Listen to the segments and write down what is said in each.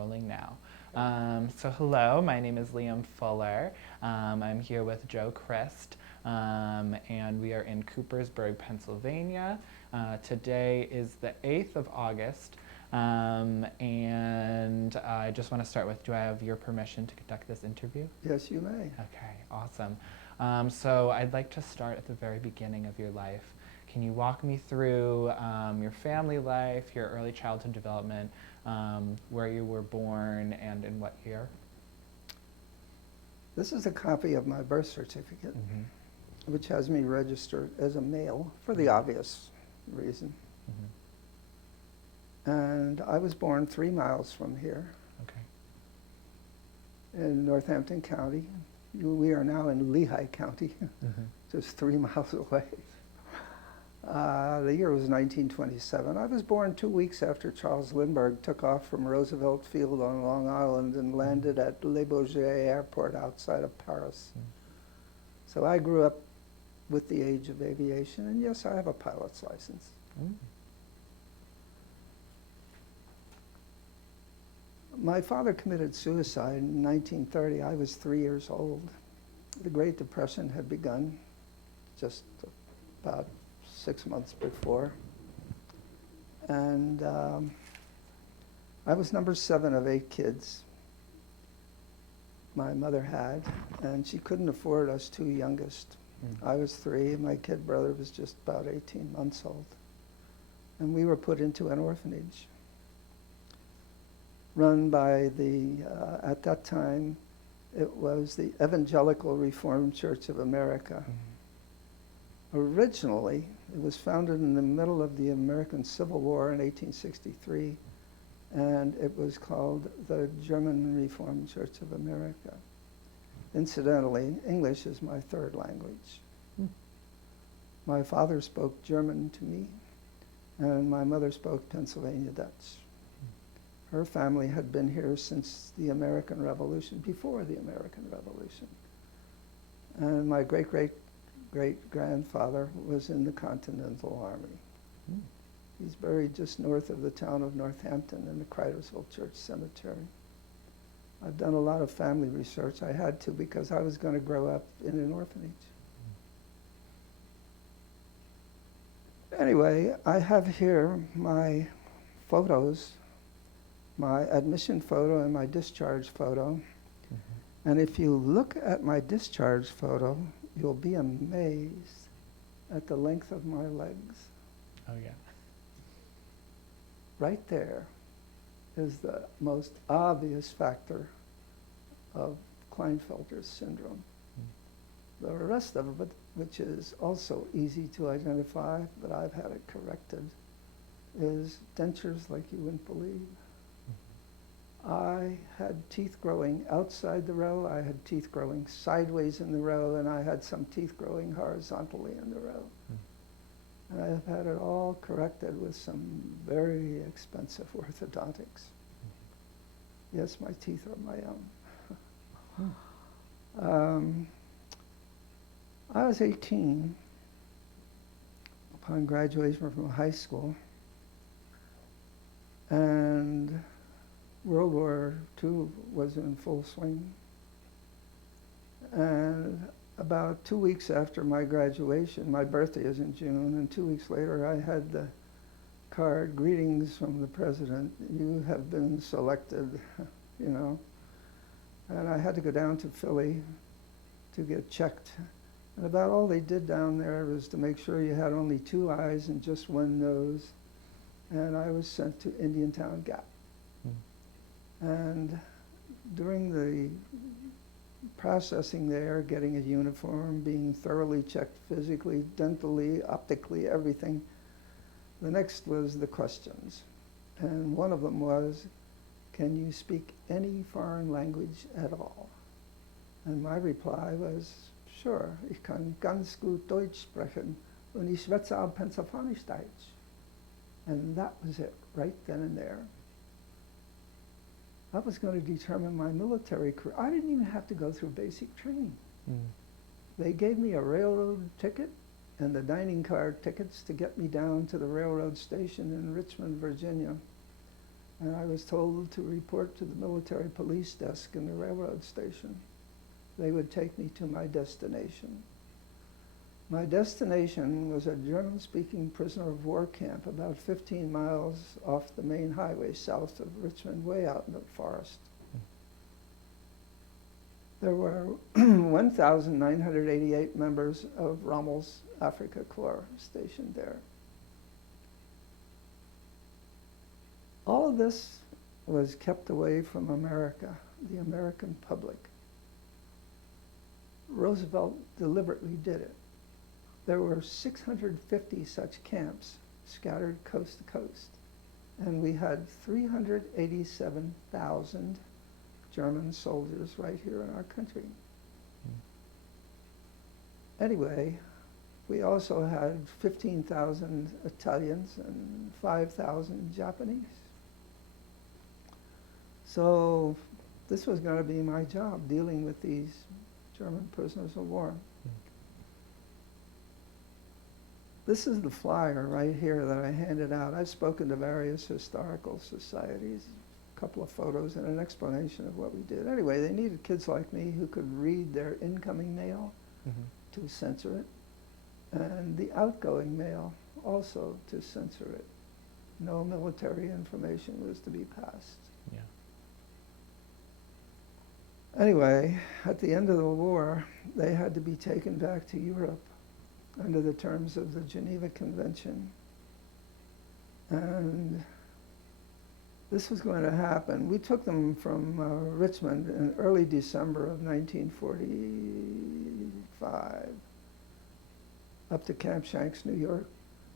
Rolling now. So hello, my name is Liam Fuller. I'm here with Joe Christ, and we are in Coopersburg, Pennsylvania. Today is the 8th of August, and I just want to start with, do I have your permission to conduct this interview? Yes, you may. Okay, awesome. So I'd like to start at the very beginning of your life. Can you walk me through your family life, your early childhood development, where you were born, and in what year? This is a copy of my birth certificate, which has me registered as a male for the obvious reason. And I was born 3 miles from here in Northampton County. We are now in Lehigh County, just 3 miles away. The year was 1927. I was born 2 weeks after Charles Lindbergh took off from Roosevelt Field on Long Island and landed at Le Bourget Airport outside of Paris. So I grew up with the age of aviation, and yes, I have a pilot's license. My father committed suicide in 1930. I was 3 years old. The Great Depression had begun just about 6 months before. And I was number 7 of 8 kids my mother had, and she couldn't afford us 2 youngest. I was 3, my kid brother was just about 18 months old. And we were put into an orphanage run by at that time, it was the Evangelical Reformed Church of America. Originally, it was founded in the middle of the American Civil War in 1863, and it was called the German Reformed Church of America. Incidentally, English is my third language. My father spoke German to me, and my mother spoke Pennsylvania Dutch. Her family had been here since the American Revolution, before the American Revolution. And my great-great-great-grandfather was in the Continental Army. He's buried just north of the town of Northampton in the Cridersville Church Cemetery. I've done a lot of family research. I had to because I was going to grow up in an orphanage. Anyway, I have here my photos, my admission photo and my discharge photo. And if you look at my discharge photo, you'll be amazed at the length of my legs. Oh, yeah. Right there is the most obvious factor of Klinefelter's syndrome. The rest of it, which is also easy to identify, but I've had it corrected, is dentures like you wouldn't believe. I had teeth growing outside the row, I had teeth growing sideways in the row, and I had some teeth growing horizontally in the row. And I've had it all corrected with some very expensive orthodontics. Yes, my teeth are my own. I was 18 upon graduation from high school, and World War II was in full swing. And about 2 weeks after my graduation, my birthday is in June, and 2 weeks later I had the card, "Greetings from the President, you have been selected," you know. And I had to go down to Philly to get checked. And about all they did down there was to make sure you had only 2 eyes and just 1 nose. And I was sent to Indiantown Gap. And during the processing there, getting a uniform, being thoroughly checked physically, dentally, optically, everything, the next was the questions. And one of them was, can you speak any foreign language at all? And my reply was, sure, ich kann ganz gut Deutsch sprechen und ich schwätze auch Pennsylvanisch Deutsch. And that was it, right then and there. That was going to determine my military career. I didn't even have to go through basic training. They gave me a railroad ticket and the dining car tickets to get me down to the railroad station in Richmond, Virginia. and I was told to report to the military police desk in the railroad station. They would take me to my destination. My destination was a German-speaking prisoner of war camp about 15 miles off the main highway south of Richmond, way out in the forest. There were 1,988 members of Rommel's Afrika Korps stationed there. All of this was kept away from America, the American public. Roosevelt deliberately did it. There were 650 such camps scattered coast to coast, and we had 387,000 German soldiers right here in our country. Anyway, we also had 15,000 Italians and 5,000 Japanese. So this was going to be my job, dealing with these German prisoners of war. This is the flyer right here that I handed out. I've spoken to various historical societies, a couple of photos and an explanation of what we did. Anyway, they needed kids like me who could read their incoming mail to censor it, and the outgoing mail also to censor it. No military information was to be passed. Yeah. Anyway, at the end of the war, they had to be taken back to Europe under the terms of the Geneva Convention. And this was going to happen. We took them from Richmond in early December of 1945 up to Camp Shanks, New York,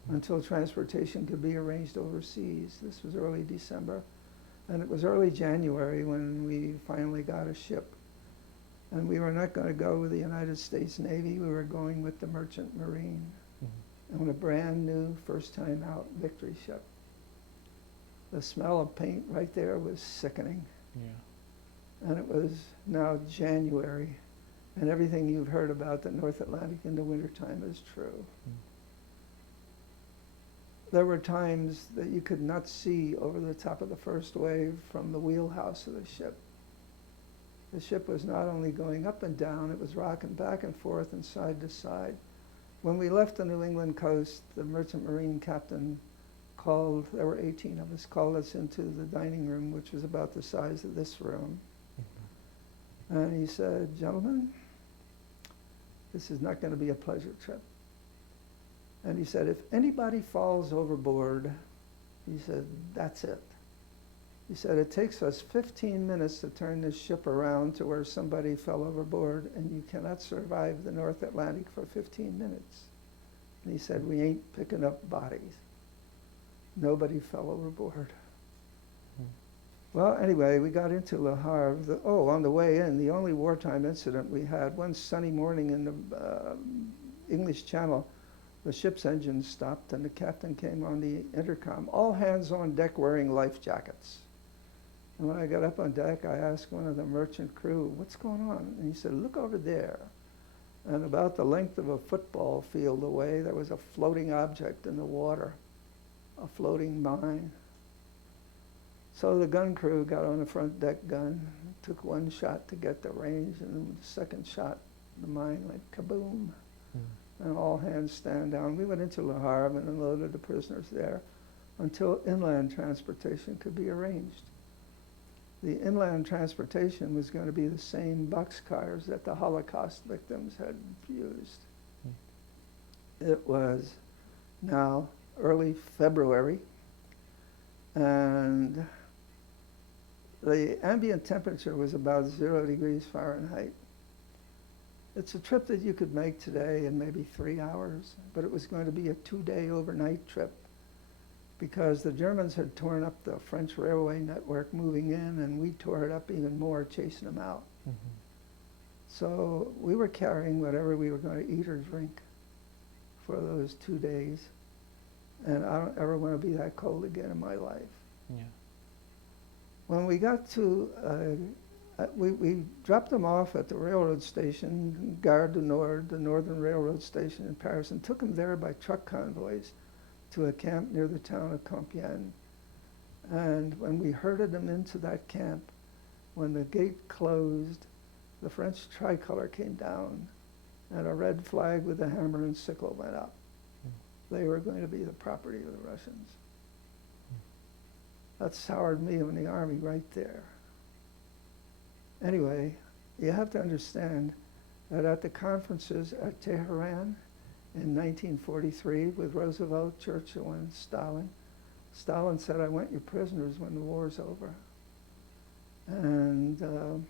until transportation could be arranged overseas. This was early December. And it was early January when we finally got a ship. And we were not going to go with the United States Navy. We were going with the Merchant Marine on a brand new, first time out Victory ship. The smell of paint right there was sickening. Yeah. And it was now January, and everything you've heard about the North Atlantic in the wintertime is true. There were times that you could not see over the top of the first wave from the wheelhouse of the ship. The ship was not only going up and down, it was rocking back and forth and side to side. When we left the New England coast, the Merchant Marine captain called, there were 18 of us, called us into the dining room, which was about the size of this room. And he said, "Gentlemen, this is not going to be a pleasure trip." And he said, "If anybody falls overboard," he said, "that's it." He said, "It takes us 15 minutes to turn this ship around to where somebody fell overboard, and you cannot survive the North Atlantic for 15 minutes. And he said, "We ain't picking up bodies." Nobody fell overboard. Well, anyway, we got into Le Havre. On the way in, the only wartime incident we had, one sunny morning in the English Channel, the ship's engine stopped and the captain came on the intercom, "All hands on deck wearing life jackets." And when I got up on deck, I asked one of the merchant crew, "What's going on?" And he said, "Look over there." And about the length of a football field away, there was a floating object in the water, a floating mine. So the gun crew got on the front deck gun, took one shot to get the range, and the second shot, the mine went kaboom. And all hands stand down. We went into Le Havre and unloaded the prisoners there until inland transportation could be arranged. The inland transportation was going to be the same boxcars that the Holocaust victims had used. It was now early February, and the ambient temperature was about 0 degrees Fahrenheit. It's a trip that you could make today in maybe 3 hours, but it was going to be a 2-day overnight trip because the Germans had torn up the French railway network moving in, and we tore it up even more, chasing them out. So we were carrying whatever we were going to eat or drink for those 2 days, and I don't ever want to be that cold again in my life. Yeah. When we got to we dropped them off at the railroad station, Gare du Nord, the Northern Railroad station in Paris, and took them there by truck convoys to a camp near the town of Compiègne. And when we herded them into that camp, when the gate closed, the French tricolor came down, and a red flag with a hammer and sickle went up. They were going to be the property of the Russians. That soured me in the army right there. Anyway, you have to understand that at the conferences at Tehran in 1943 with Roosevelt, Churchill, and Stalin, Stalin said, "I want you prisoners when the war's over." And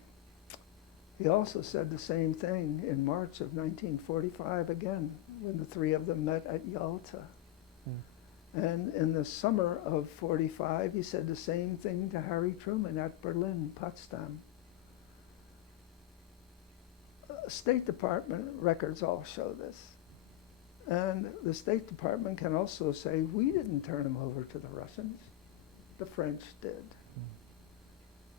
he also said the same thing in March of 1945 again, when the three of them met at Yalta. And in the summer of 45, he said the same thing to Harry Truman at Berlin, Potsdam. State Department records all show this. And the State Department can also say, we didn't turn them over to the Russians. The French did.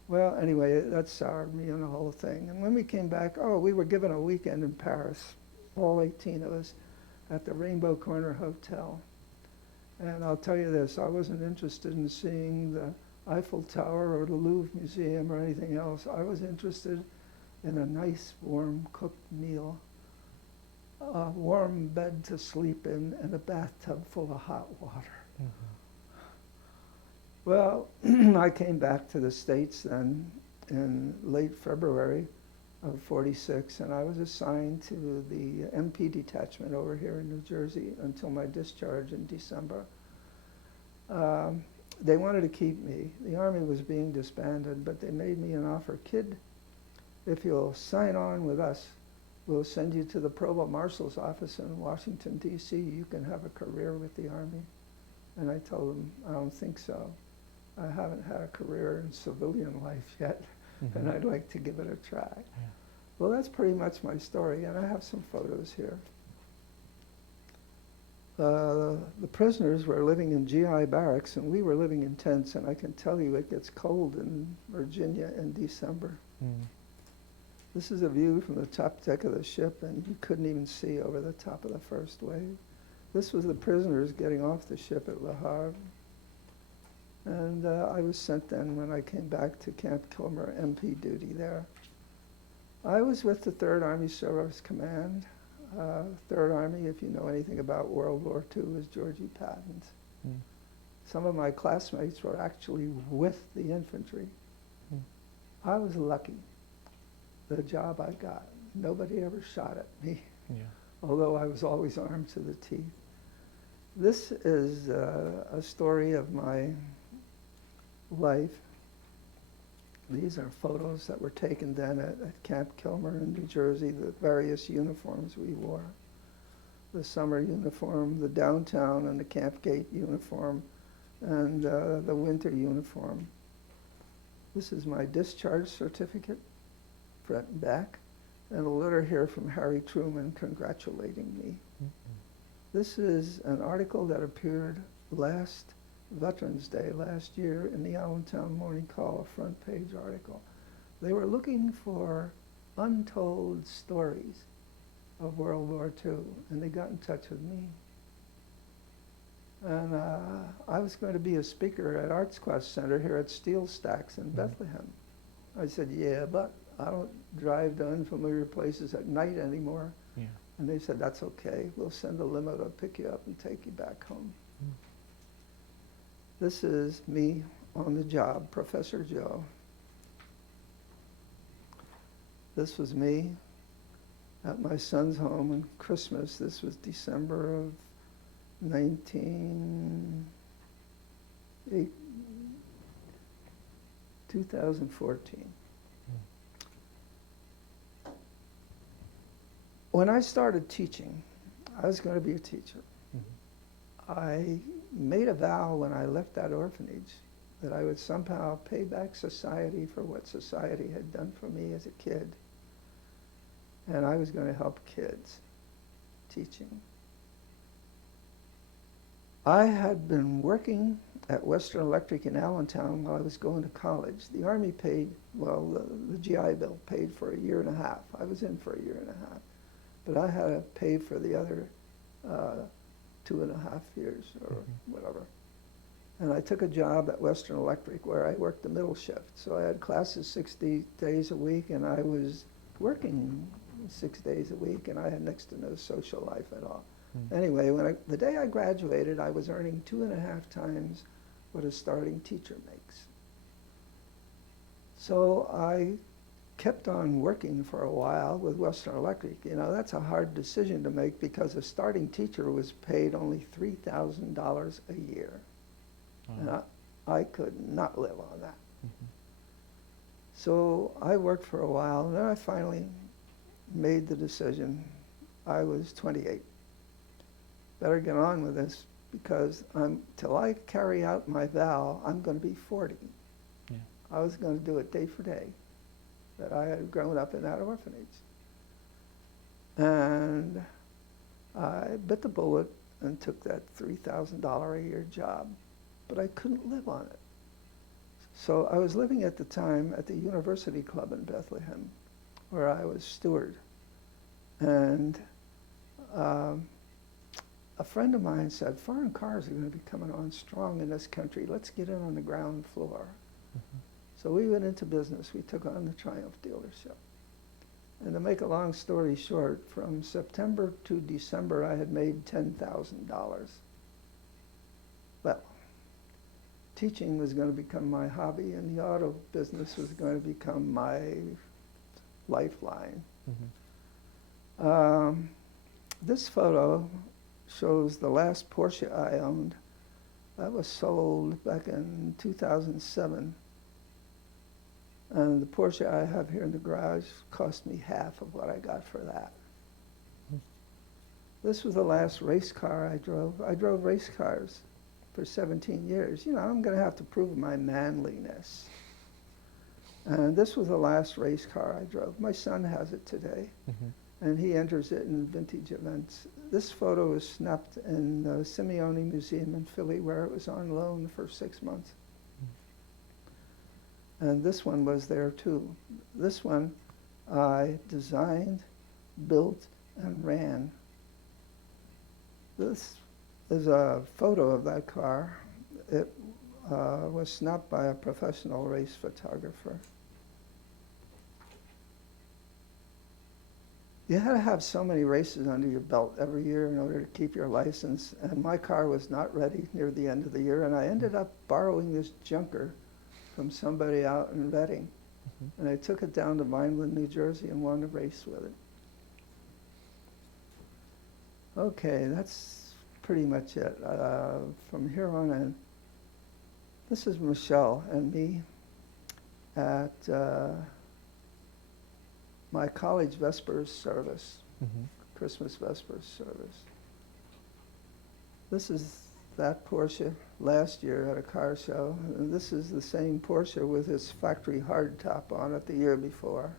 Well, anyway, that soured me on the whole thing. And when we came back, we were given a weekend in Paris, all 18 of us, at the Rainbow Corner Hotel. And I'll tell you this, I wasn't interested in seeing the Eiffel Tower or the Louvre Museum or anything else. I was interested in a nice, warm, cooked meal, a warm bed to sleep in, and a bathtub full of hot water. Well, I came back to the States then in late February of 46, and I was assigned to the MP detachment over here in New Jersey until my discharge in December. They wanted to keep me. The Army was being disbanded, but they made me an offer. "Kid, if you'll sign on with us, we'll send you to the Provost Marshal's office in Washington, D.C. You can have a career with the Army." And I told them, "I don't think so. I haven't had a career in civilian life yet, and I'd like to give it a try." Yeah. Well, that's pretty much my story, and I have some photos here. The prisoners were living in GI barracks, and we were living in tents, and I can tell you it gets cold in Virginia in December. This is a view from the top deck of the ship, and you couldn't even see over the top of the first wave. This was the prisoners getting off the ship at Le Havre. And I was sent then, when I came back, to Camp Kilmer, MP duty there. I was with the 3rd Army Service Command. 3rd Army, if you know anything about World War II, was Georgie Patton's. Some of my classmates were actually with the infantry. I was lucky. The job I got, nobody ever shot at me, although I was always armed to the teeth. This is a story of my life. These are photos that were taken then at Camp Kilmer in New Jersey, the various uniforms we wore. The summer uniform, the downtown and the camp gate uniform, and the winter uniform. This is my discharge certificate, front and back, and a letter here from Harry Truman congratulating me. This is an article that appeared last Veterans Day last year in the Allentown Morning Call, a front page article. They were looking for untold stories of World War II, and they got in touch with me. And I was going to be a speaker at Arts Quest Center here at Steel Stacks in Bethlehem. I said, "Yeah, but I don't drive to unfamiliar places at night anymore." And they said, "That's okay. We'll send a limo to pick you up and take you back home." This is me on the job, Professor Joe. This was me at my son's home on Christmas. This was December of 2014. When I started teaching, I was going to be a teacher. I made a vow when I left that orphanage that I would somehow pay back society for what society had done for me as a kid. And I was going to help kids teaching. I had been working at Western Electric in Allentown while I was going to college. The Army paid, the GI Bill paid for a year and a half. I was in for a year and a half. But I had to pay for the other 2.5 years or whatever. And I took a job at Western Electric where I worked the middle shift. So I had classes 60 days a week, and I was working 6 days a week, and I had next to no social life at all. Anyway, the day I graduated, I was earning 2.5 times what a starting teacher makes. So I kept on working for a while with Western Electric. You know, that's a hard decision to make because a starting teacher was paid only $3,000 a year. And I could not live on that. So I worked for a while, and then I finally made the decision. I was 28. Better get on with this because till I carry out my vow, I'm going to be 40. Yeah. I was going to do it day for day, that I had grown up in that orphanage. And I bit the bullet and took that $3,000 a year job, but I couldn't live on it. So I was living at the time at the University Club in Bethlehem, where I was steward. And a friend of mine said, foreign cars are going to be coming on strong in this country. Let's get in on the ground floor. So we went into business. We took on the Triumph dealership. And to make a long story short, from September to December, I had made $10,000. Well, teaching was going to become my hobby, and the auto business was going to become my lifeline. This photo shows the last Porsche I owned. That was sold back in 2007. And the Porsche I have here in the garage cost me half of what I got for that. This was the last race car I drove. I drove race cars for 17 years. You know, I'm going to have to prove my manliness. And this was the last race car I drove. My son has it today, and he enters it in vintage events. This photo was snapped in the Simeone Museum in Philly, where it was on loan for 6 months. And this one was there too. This one I designed, built, and ran. This is a photo of that car. It was snapped by a professional race photographer. You had to have so many races under your belt every year in order to keep your license, and my car was not ready near the end of the year, and I ended up borrowing this junker from somebody out in Reading. And I took it down to Vineland, New Jersey, and won a race with it. Okay, that's pretty much it. From here on in, this is Michelle and me at my college Vespers service, Christmas Vespers service. This is that Porsche last year at a car show, and this is the same Porsche with its factory hardtop on it the year before.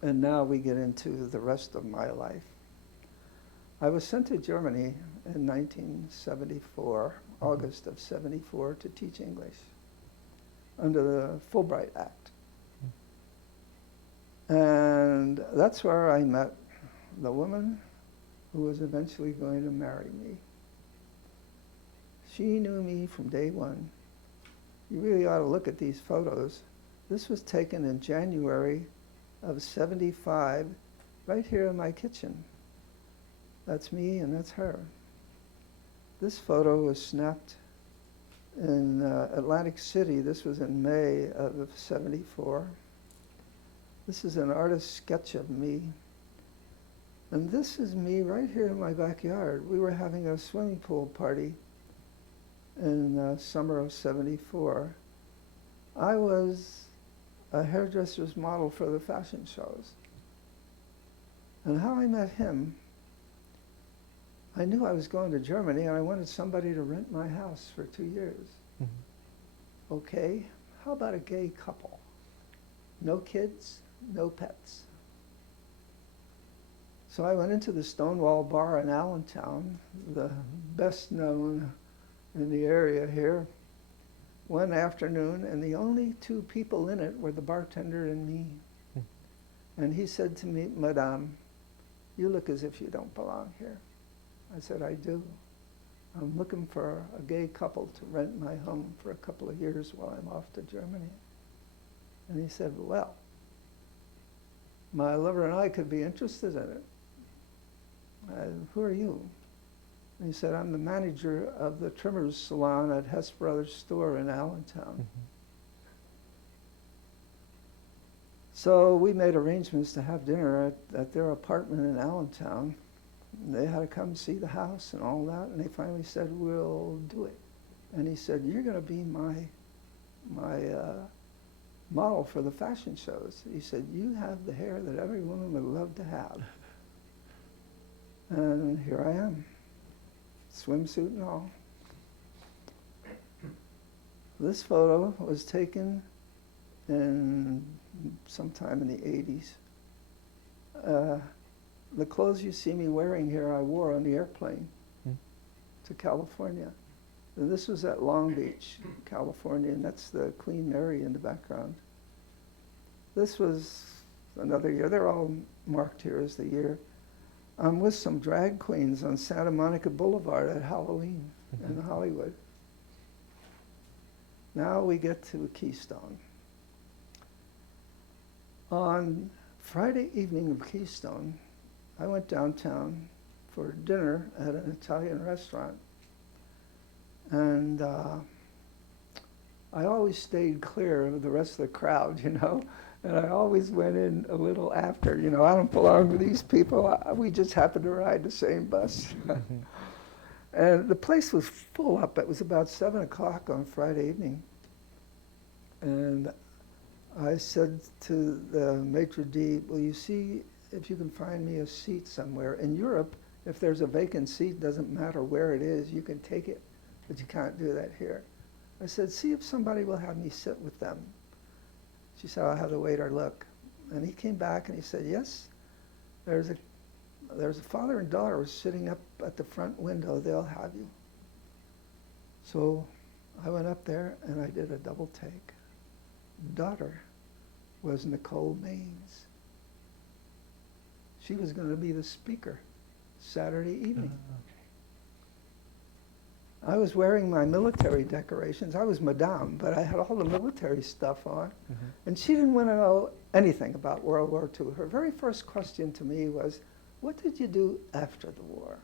And now we get into the rest of my life. I was sent to Germany in 1974, August of 74, to teach English under the Fulbright Act. And that's where I met the woman who was eventually going to marry me. She knew me from day one. You really ought to look at these photos. This was taken in January of 75, right here in my kitchen. That's me and that's her. This photo was snapped in Atlantic City. This was in May of 74. This is an artist's sketch of me. And this is me right here in my backyard. We were having a swimming pool party in summer of 74. I was a hairdresser's model for the fashion shows. And how I met him, I knew I was going to Germany and I wanted somebody to rent my house for 2 years. Okay, how about a gay couple? No kids, no pets. So I went into the Stonewall Bar in Allentown, the best known in the area here, one afternoon, and the only 2 people in it were the bartender and me. And he said to me, "Madame, you look as if you don't belong here." I said, "I do." I'm looking for a gay couple to rent my home for a couple of years while I'm off to Germany. And he said, well, my lover and I could be interested in it. Who are you? And he said, I'm the manager of the trimmers salon at Hess Brothers store in Allentown. Mm-hmm. So we made arrangements to have dinner at their apartment in Allentown. And they had to come see the house and all that, and they finally said, we'll do it. And he said, you're going to be my model for the fashion shows. He said, you have the hair that every woman would love to have. And here I am, swimsuit and all. This photo was taken in sometime in the 80s. The clothes you see me wearing here, I wore on the airplane to California. And this was at Long Beach, California, and that's the Queen Mary in the background. This was another year. They're all marked here as the year. I'm with some drag queens on Santa Monica Boulevard at Halloween in Hollywood. Now we get to Keystone. On Friday evening of Keystone, I went downtown for dinner at an Italian restaurant. And I always stayed clear of the rest of the crowd, you know. And I always went in a little after, you know, I don't belong with these people. We just happened to ride the same bus. And the place was full up. It was about 7 o'clock on Friday evening. And I said to the maitre d', will you see if you can find me a seat somewhere? In Europe, if there's a vacant seat, doesn't matter where it is, you can take it, but you can't do that here. I said, see if somebody will have me sit with them. She said, I'll have the waiter look. And he came back and he said, yes, there's a father and daughter sitting up at the front window, they'll have you. So I went up there and I did a double take. Daughter was Nicole Maines. She was going to be the speaker Saturday evening. I was wearing my military decorations. I was Madame, but I had all the military stuff on. And she didn't want to know anything about World War II. Her very first question to me was, what did you do after the war?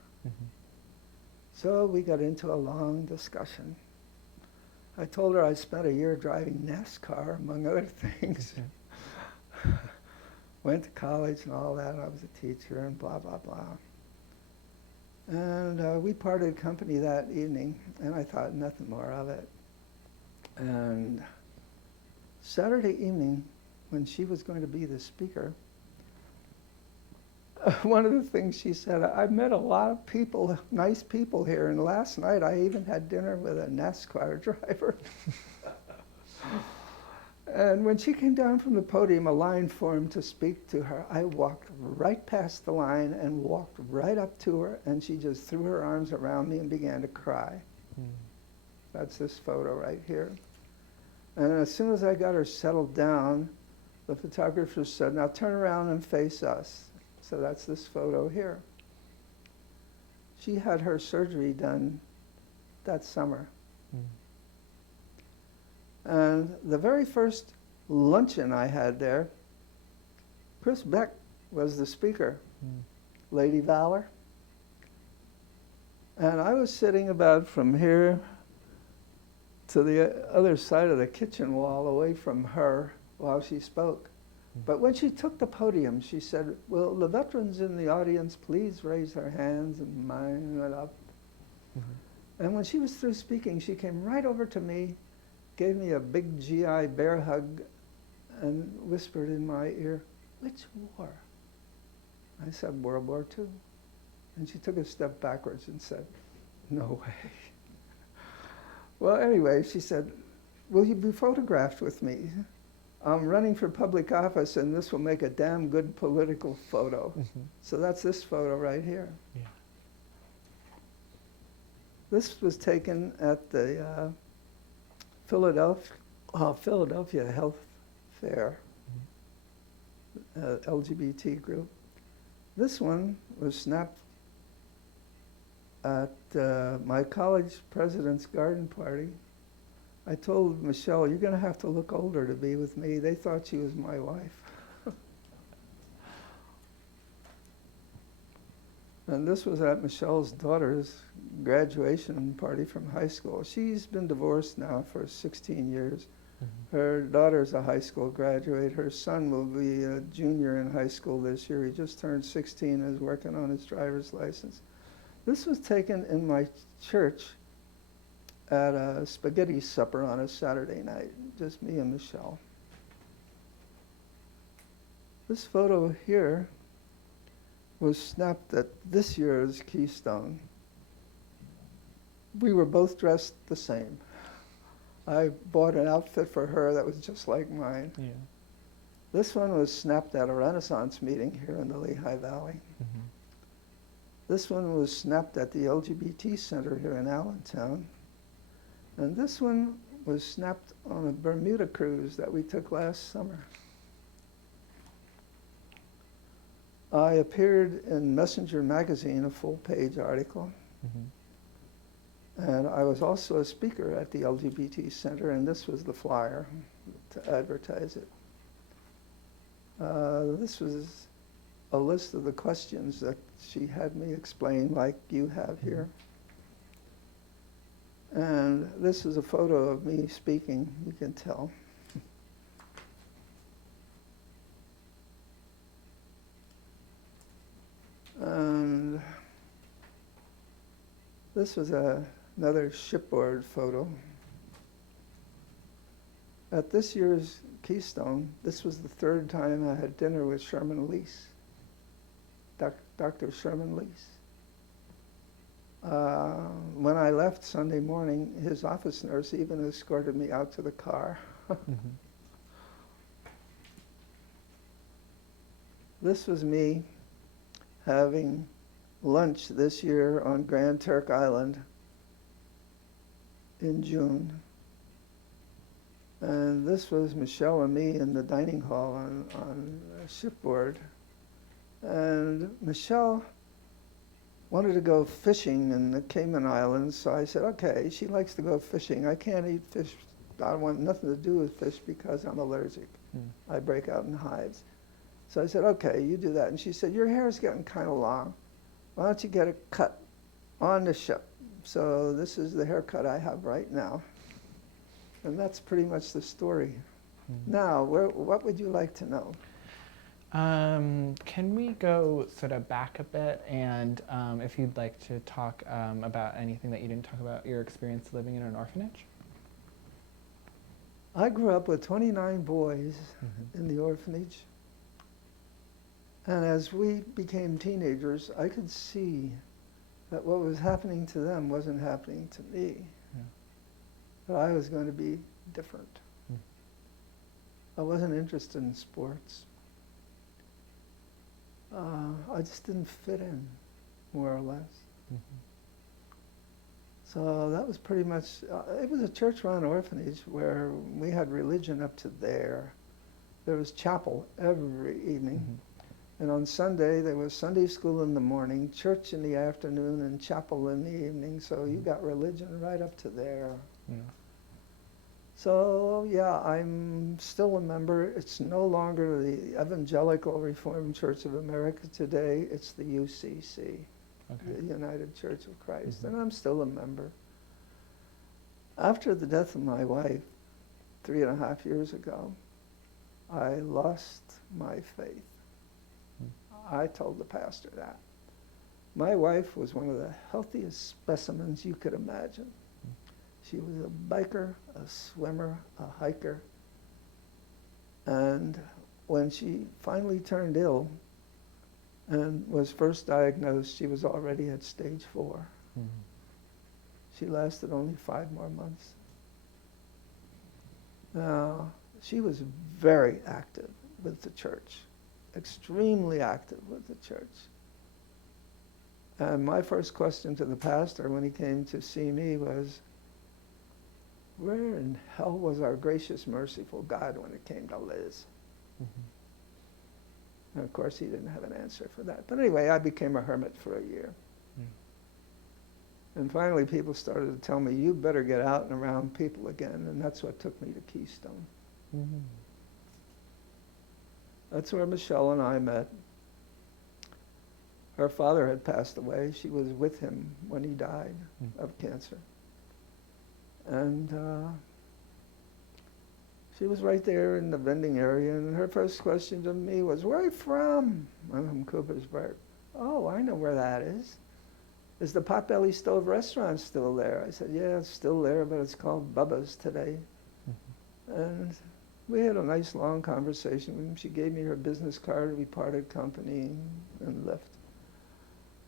So we got into a long discussion. I told her I spent a year driving NASCAR, among other things. Went to college and all that. I was a teacher and blah, blah, blah. And we parted company that evening, and I thought nothing more of it. And Saturday evening, when she was going to be the speaker, one of the things she said, I've met a lot of people, nice people here, and last night I even had dinner with a NASCAR driver. And when she came down from the podium, a line formed to speak to her. I walked right past the line and walked right up to her, and she just threw her arms around me and began to cry. That's this photo right here. And as soon as I got her settled down, the photographer said, now turn around and face us. So that's this photo here. She had her surgery done that summer. And the very first luncheon I had there, Chris Beck was the speaker, Lady Valor. And I was sitting about from here to the other side of the kitchen wall away from her while she spoke. But when she took the podium, she said, will the veterans in the audience please raise their hands? And mine went up. And when she was through speaking, she came right over to me, gave me a big GI bear hug, and whispered in my ear, which war? I said, World War II. And she took a step backwards and said, no way. Well, anyway, she said, will you be photographed with me? I'm running for public office, and this will make a damn good political photo. So that's this photo right here. This was taken at the Philadelphia Health Fair, LGBT group. This one was snapped at my college president's garden party, I told Michelle, you're going to have to look older to be with me. They thought she was my wife. And this was at Michelle's daughter's graduation party from high school. She's been divorced now for 16 years. Her daughter's a high school graduate. Her son will be a junior in high school this year. He just turned 16 and is working on his driver's license. This was taken in my church at a spaghetti supper on a Saturday night, just me and Michelle. This photo here was snapped at this year's Keystone. We were both dressed the same. I bought an outfit for her that was just like mine. Yeah. This one was snapped at a Renaissance meeting here in the Lehigh Valley. Mm-hmm. This one was snapped at the LGBT Center here in Allentown. And this one was snapped on a Bermuda cruise that we took last summer. I appeared in Messenger magazine, a full-page article. Mm-hmm. And I was also a speaker at the LGBT Center, and this was the flyer to advertise it. This was a list of the questions that she had me explain, like you have here. And this is a photo of me speaking, you can tell. And this was another shipboard photo. At this year's Keystone, this was the third time I had dinner with Sherman Lease, Dr. Sherman Lease. When I left Sunday morning, his office nurse even escorted me out to the car. Mm-hmm. This was me having lunch this year on Grand Turk Island in June. And this was Michelle and me in the dining hall on shipboard. And Michelle wanted to go fishing in the Cayman Islands, so I said, okay, she likes to go fishing. I can't eat fish. I want nothing to do with fish because I'm allergic. I break out in hives. So I said, okay, you do that. And she said, your hair is getting kind of long. Why don't you get a cut on the ship? So this is the haircut I have right now. And that's pretty much the story. Now, what would you like to know? Can we go sort of back a bit, and if you'd like to talk about anything that you didn't talk about, your experience living in an orphanage? I grew up with 29 boys in the orphanage. And as we became teenagers, I could see that what was happening to them wasn't happening to me. Yeah. But I was going to be different. I wasn't interested in sports. I just didn't fit in, more or less. So that was pretty much, it was a church-run orphanage where we had religion up to there. There was chapel every evening. And on Sunday, there was Sunday school in the morning, church in the afternoon, and chapel in the evening. So you got religion right up to there. Yeah. So, yeah, I'm still a member. It's no longer the Evangelical Reformed Church of America today. It's the UCC, the United Church of Christ. And I'm still a member. After the death of my wife 3.5 years ago, I lost my faith. I told the pastor that. My wife was one of the healthiest specimens you could imagine. She was a biker, a swimmer, a hiker. And when she finally turned ill and was first diagnosed, she was already at stage 4. She lasted only 5 more months. Now, she was very active with the church. Extremely active with the church. And my first question to the pastor when he came to see me was, where in hell was our gracious, merciful God when it came to Liz? And of course, he didn't have an answer for that. But anyway, I became a hermit for a year. And finally, people started to tell me, you better get out and around people again. And that's what took me to Keystone. Mm-hmm. That's where Michelle and I met. Her father had passed away. She was with him when he died of cancer. And she was right there in the vending area, and her first question to me was, where are you from? I'm from Coopersburg. Oh, I know where that is. Is the Potbelly Stove restaurant still there? I said, yeah, it's still there, but it's called Bubba's today. Mm-hmm. And we had a nice long conversation. She gave me her business card. We parted company and left.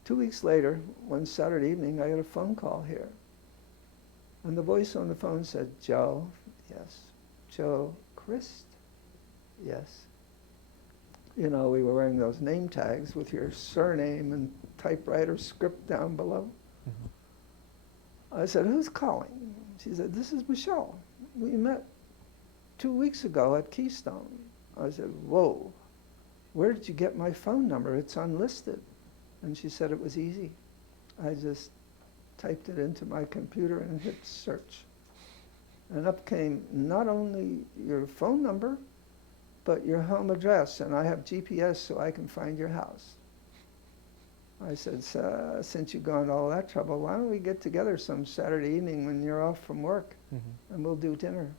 2 weeks later, one Saturday evening, I got a phone call here. And the voice on the phone said, Joe, yes. Joe Christ, yes. You know, we were wearing those name tags with your surname and typewriter script down below. Mm-hmm. I said, who's calling? She said, this is Michelle. We met 2 weeks ago at Keystone. I said, whoa, where did you get my phone number? It's unlisted. And she said it was easy. I just typed it into my computer and hit search. And up came not only your phone number, but your home address. And I have GPS so I can find your house. I said, since you've gone to all that trouble, why don't we get together some Saturday evening when you're off from work, mm-hmm. and we'll do dinner.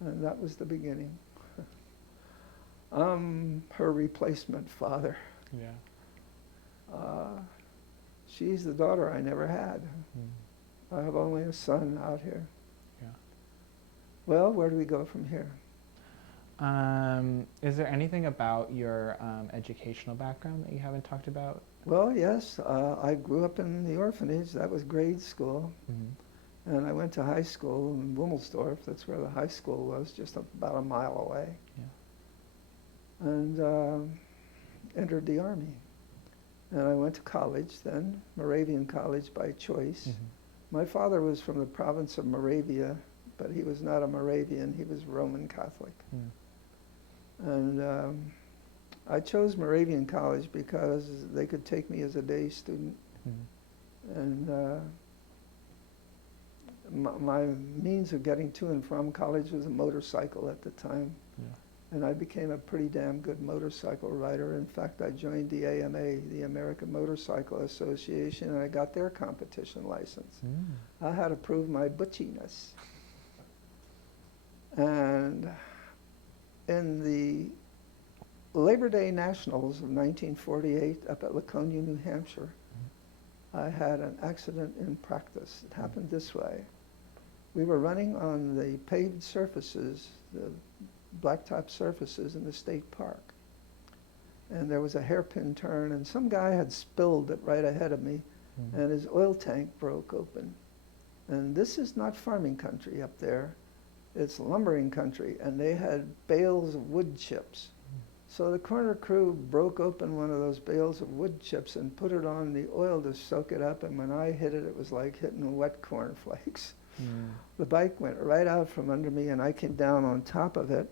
And that was the beginning. Her replacement father. Yeah. She's the daughter I never had. I have only a son out here. Yeah. Well, where do we go from here? Is there anything about your educational background that you haven't talked about? Well, yes. I grew up in the orphanage. That was grade school. Mm-hmm. And I went to high school in Wummelsdorf. That's where the high school was, just about a mile away. Yeah. And entered the Army. And I went to college then, Moravian College by choice. Mm-hmm. My father was from the province of Moravia, but he was not a Moravian, he was Roman Catholic. Mm. And I chose Moravian College because they could take me as a day student. Mm. And my means of getting to and from college was a motorcycle at the time. Yeah. And I became a pretty damn good motorcycle rider. In fact, I joined the AMA, the American Motorcycle Association, and I got their competition license. Mm. I had to prove my butchiness. And in the Labor Day Nationals of 1948 up at Laconia, New Hampshire, I had an accident in practice. It happened this way. We were running on the paved surfaces, the blacktop surfaces in the state park. And there was a hairpin turn, and some guy had spilled it right ahead of me, and his oil tank broke open. And this is not farming country up there. It's lumbering country, and they had bales of wood chips. So the corner crew broke open one of those bales of wood chips and put it on the oil to soak it up, and when I hit it, it was like hitting wet cornflakes. Mm. The bike went right out from under me, and I came down on top of it,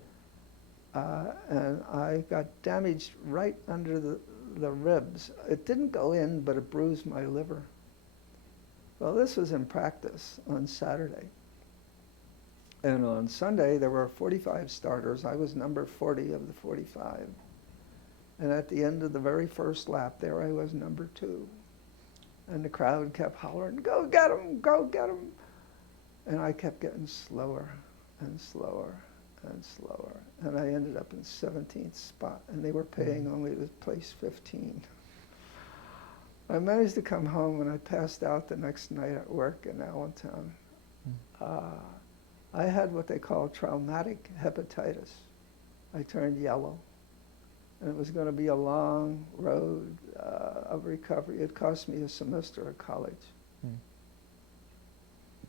and I got damaged right under the ribs. It didn't go in, but it bruised my liver. Well, this was in practice on Saturday. And on Sunday, there were 45 starters. I was number 40 of the 45. And at the end of the very first lap, there I was number 2. And the crowd kept hollering, go get him, go get him. And I kept getting slower and slower and slower. And I ended up in 17th spot, and they were paying only to place 15. I managed to come home, and I passed out the next night at work in Allentown. I had what they call traumatic hepatitis. I turned yellow, and it was going to be a long road of recovery. It cost me a semester of college.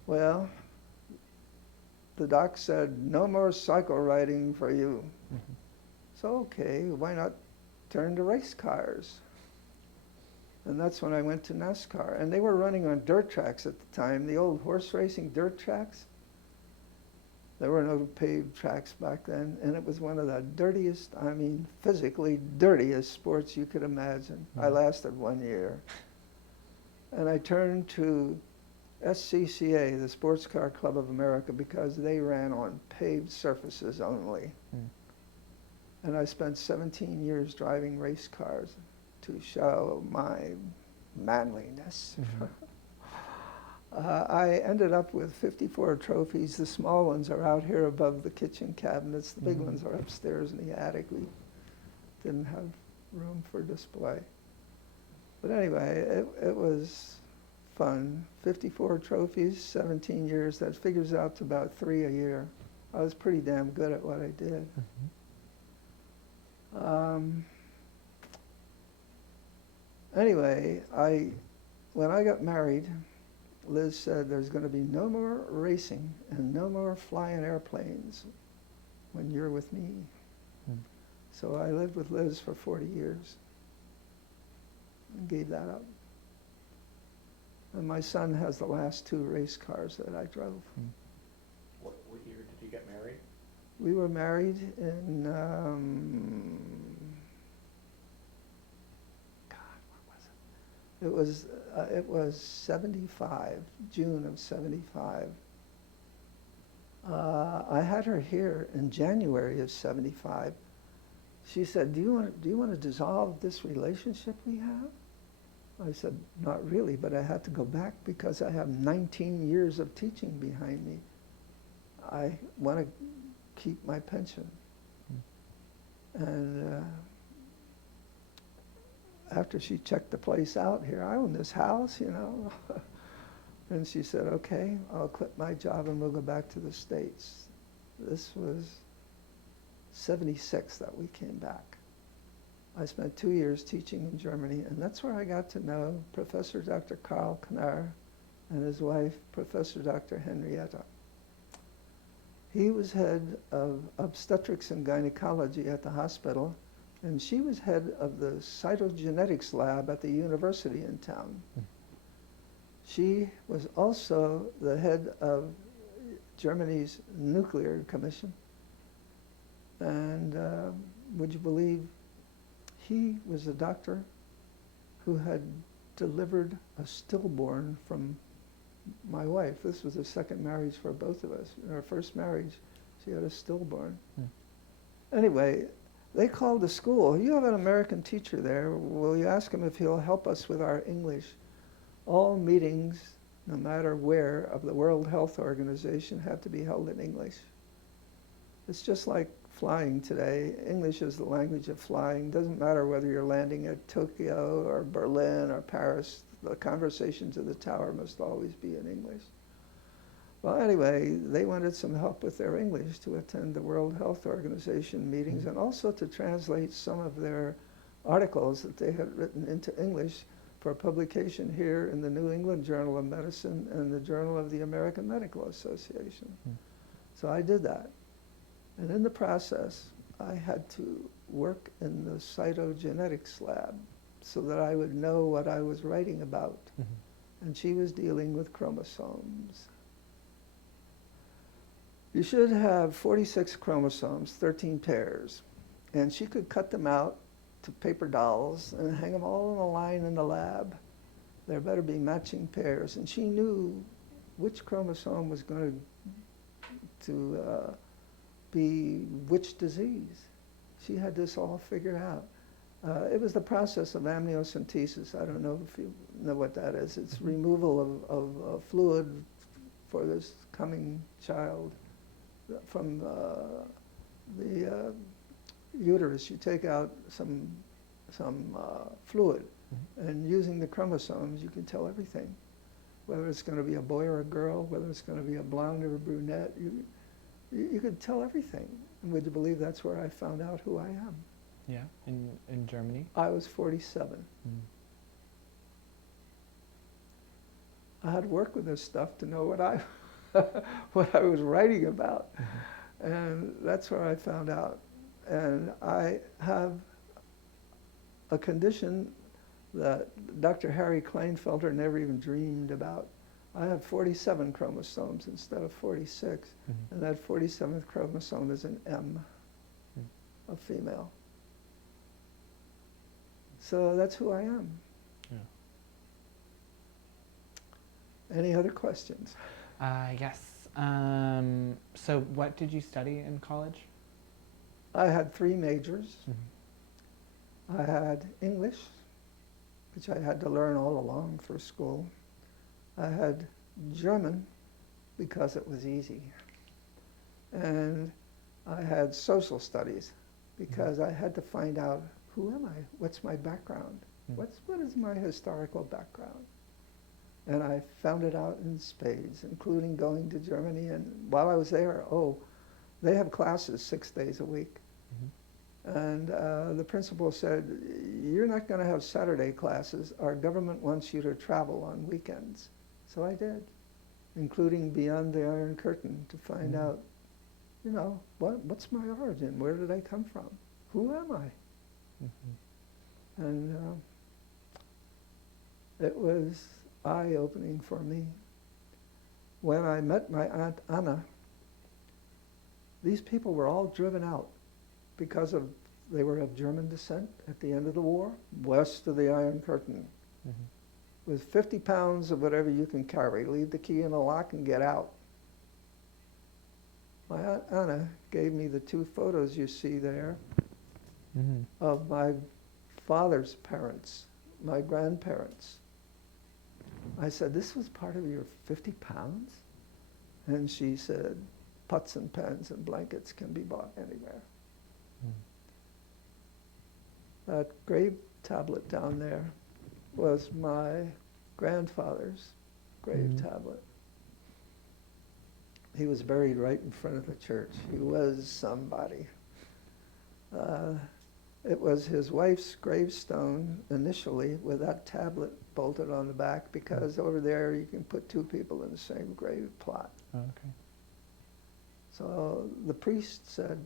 Well, the doc said, no more cycle riding for you. Mm-hmm. So, okay, why not turn to race cars? And that's when I went to NASCAR. And they were running on dirt tracks at the time, the old horse racing dirt tracks. There were no paved tracks back then, and it was one of the dirtiest, I mean, physically dirtiest sports you could imagine. Mm-hmm. I lasted 1 year. And I turned to SCCA, the Sports Car Club of America, because they ran on paved surfaces only. Mm. And I spent 17 years driving race cars to show my manliness. Mm-hmm. I ended up with 54 trophies. The small ones are out here above the kitchen cabinets. The big ones are upstairs in the attic. We didn't have room for display. But anyway, it was fun. 54 trophies, 17 years. That figures out to about 3 a year. I was pretty damn good at what I did. Mm-hmm. Anyway, when I got married, Liz said there's going to be no more racing and no more flying airplanes when you're with me. Mm. So I lived with Liz for 40 years and gave that up. And my son has the last 2 race cars that I drove. Mm. What year did you get married? We were married in, It was 75, June of 75. I had her here in January of 75. She said, do you want to dissolve this relationship we have? I said, not really, but I had to go back because I have 19 years of teaching behind me. I want to keep my pension. And after she checked the place out here, I own this house, you know. And she said, okay, I'll quit my job and we'll go back to the States. This was 76 that we came back. I spent 2 years teaching in Germany, and that's where I got to know Professor Dr. Karl Knar and his wife, Professor Dr. Henrietta. He was head of obstetrics and gynecology at the hospital, and she was head of the cytogenetics lab at the university in town. She was also the head of Germany's nuclear commission. And would you believe, he was a doctor who had delivered a stillborn from my wife. This was the second marriage for both of us. In our first marriage, she had a stillborn. Anyway, they called the school. You have an American teacher there. Will you ask him if he'll help us with our English? All meetings, no matter where, of the World Health Organization have to be held in English. It's just like flying today. English is the language of flying. Doesn't matter whether you're landing at Tokyo or Berlin or Paris. The conversation to the tower must always be in English. Well, anyway, they wanted some help with their English to attend the World Health Organization meetings and also to translate some of their articles that they had written into English for publication here in the New England Journal of Medicine and the Journal of the American Medical Association. So I did that. And in the process, I had to work in the cytogenetics lab so that I would know what I was writing about. And she was dealing with chromosomes. You should have 46 chromosomes, 13 pairs. And she could cut them out to paper dolls and hang them all in a line in the lab. There better be matching pairs. And she knew which chromosome was going to be which disease. She had this all figured out. It was the process of amniocentesis. I don't know if you know what that is. It's removal of fluid for this coming child from the uterus. You take out some fluid, and using the chromosomes, you can tell everything. Whether it's going to be a boy or a girl, whether it's going to be a blonde or a brunette, you could tell everything. And would you believe that's where I found out who I am? Yeah, in Germany? I was 47. I had to work with this stuff to know what I what I was writing about. And that's where I found out. And I have a condition that Dr. Harry Kleinfelder never even dreamed about. I have 47 chromosomes instead of 46, and that 47th chromosome is an M, a female. So that's who I am. Yeah. Any other questions? Yes. So what did you study in college? I had 3 majors. Mm-hmm. I had English, which I had to learn all along through school. I had German, because it was easy. And I had social studies, because I had to find out, who am I? What's my background? What is my historical background? And I found it out in spades, including going to Germany. And while I was there, they have classes 6 days a week. Mm-hmm. And the principal said, you're not going to have Saturday classes. Our government wants you to travel on weekends. So I did, including beyond the Iron Curtain, to find out, what's my origin? Where did I come from? Who am I? Mm-hmm. And it was eye-opening for me. When I met my Aunt Anna, these people were all driven out because they were of German descent at the end of the war, west of the Iron Curtain. Mm-hmm. With 50 pounds of whatever you can carry, leave the key in the lock and get out. My Aunt Anna gave me the 2 photos you see there of my father's parents, my grandparents. I said, this was part of your 50 pounds? And she said, pots and pans and blankets can be bought anywhere. That grave tablet down there was my grandfather's grave tablet. He was buried right in front of the church. He was somebody. It was his wife's gravestone initially with that tablet bolted on the back, because over there you can put 2 people in the same grave plot. Oh, okay. So the priest said,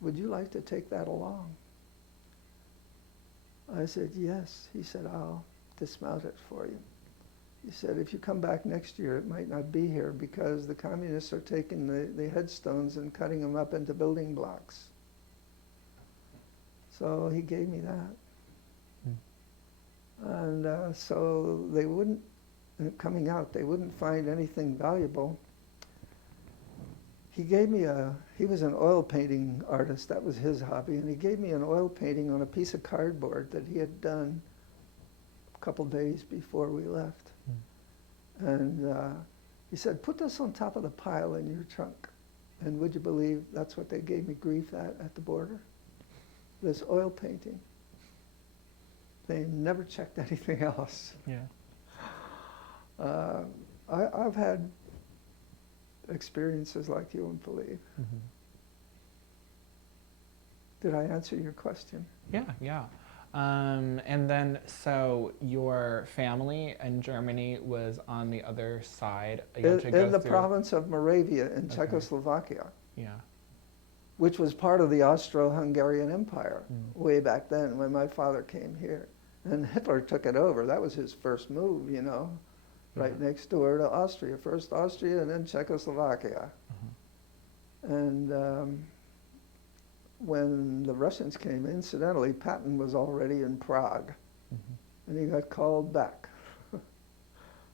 would you like to take that along? I said, yes. He said, I'll dismount it for you. He said, if you come back next year, it might not be here, because the communists are taking the headstones and cutting them up into building blocks. So he gave me that. And so they wouldn't, coming out, they wouldn't find anything valuable. He gave me he was an oil painting artist, that was his hobby, and he gave me an oil painting on a piece of cardboard that he had done a couple days before we left. And he said, put this on top of the pile in your trunk. And would you believe that's what they gave me grief at the border? This oil painting. They never checked anything else. Yeah. I've had experiences like you won't believe. Mm-hmm. Did I answer your question? Yeah. And then, so your family in Germany was on the other side. You had to go In the through- province of Moravia in Czechoslovakia, Yeah. which was part of the Austro-Hungarian Empire way back then when my father came here. And Hitler took it over. That was his first move, right next door to Austria. First Austria and then Czechoslovakia. And when the Russians came, incidentally, Patton was already in Prague. And he got called back.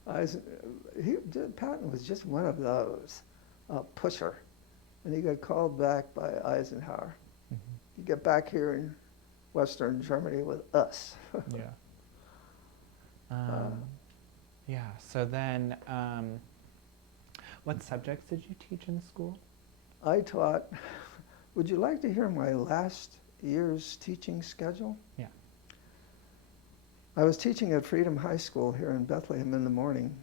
Patton was just one of those, a pusher. And he got called back by Eisenhower. You get back here in Western Germany with us. Yeah. So then, what subjects did you teach in school? I taught, would you like to hear my last year's teaching schedule? Yeah. I was teaching at Freedom High School here in Bethlehem in the morning.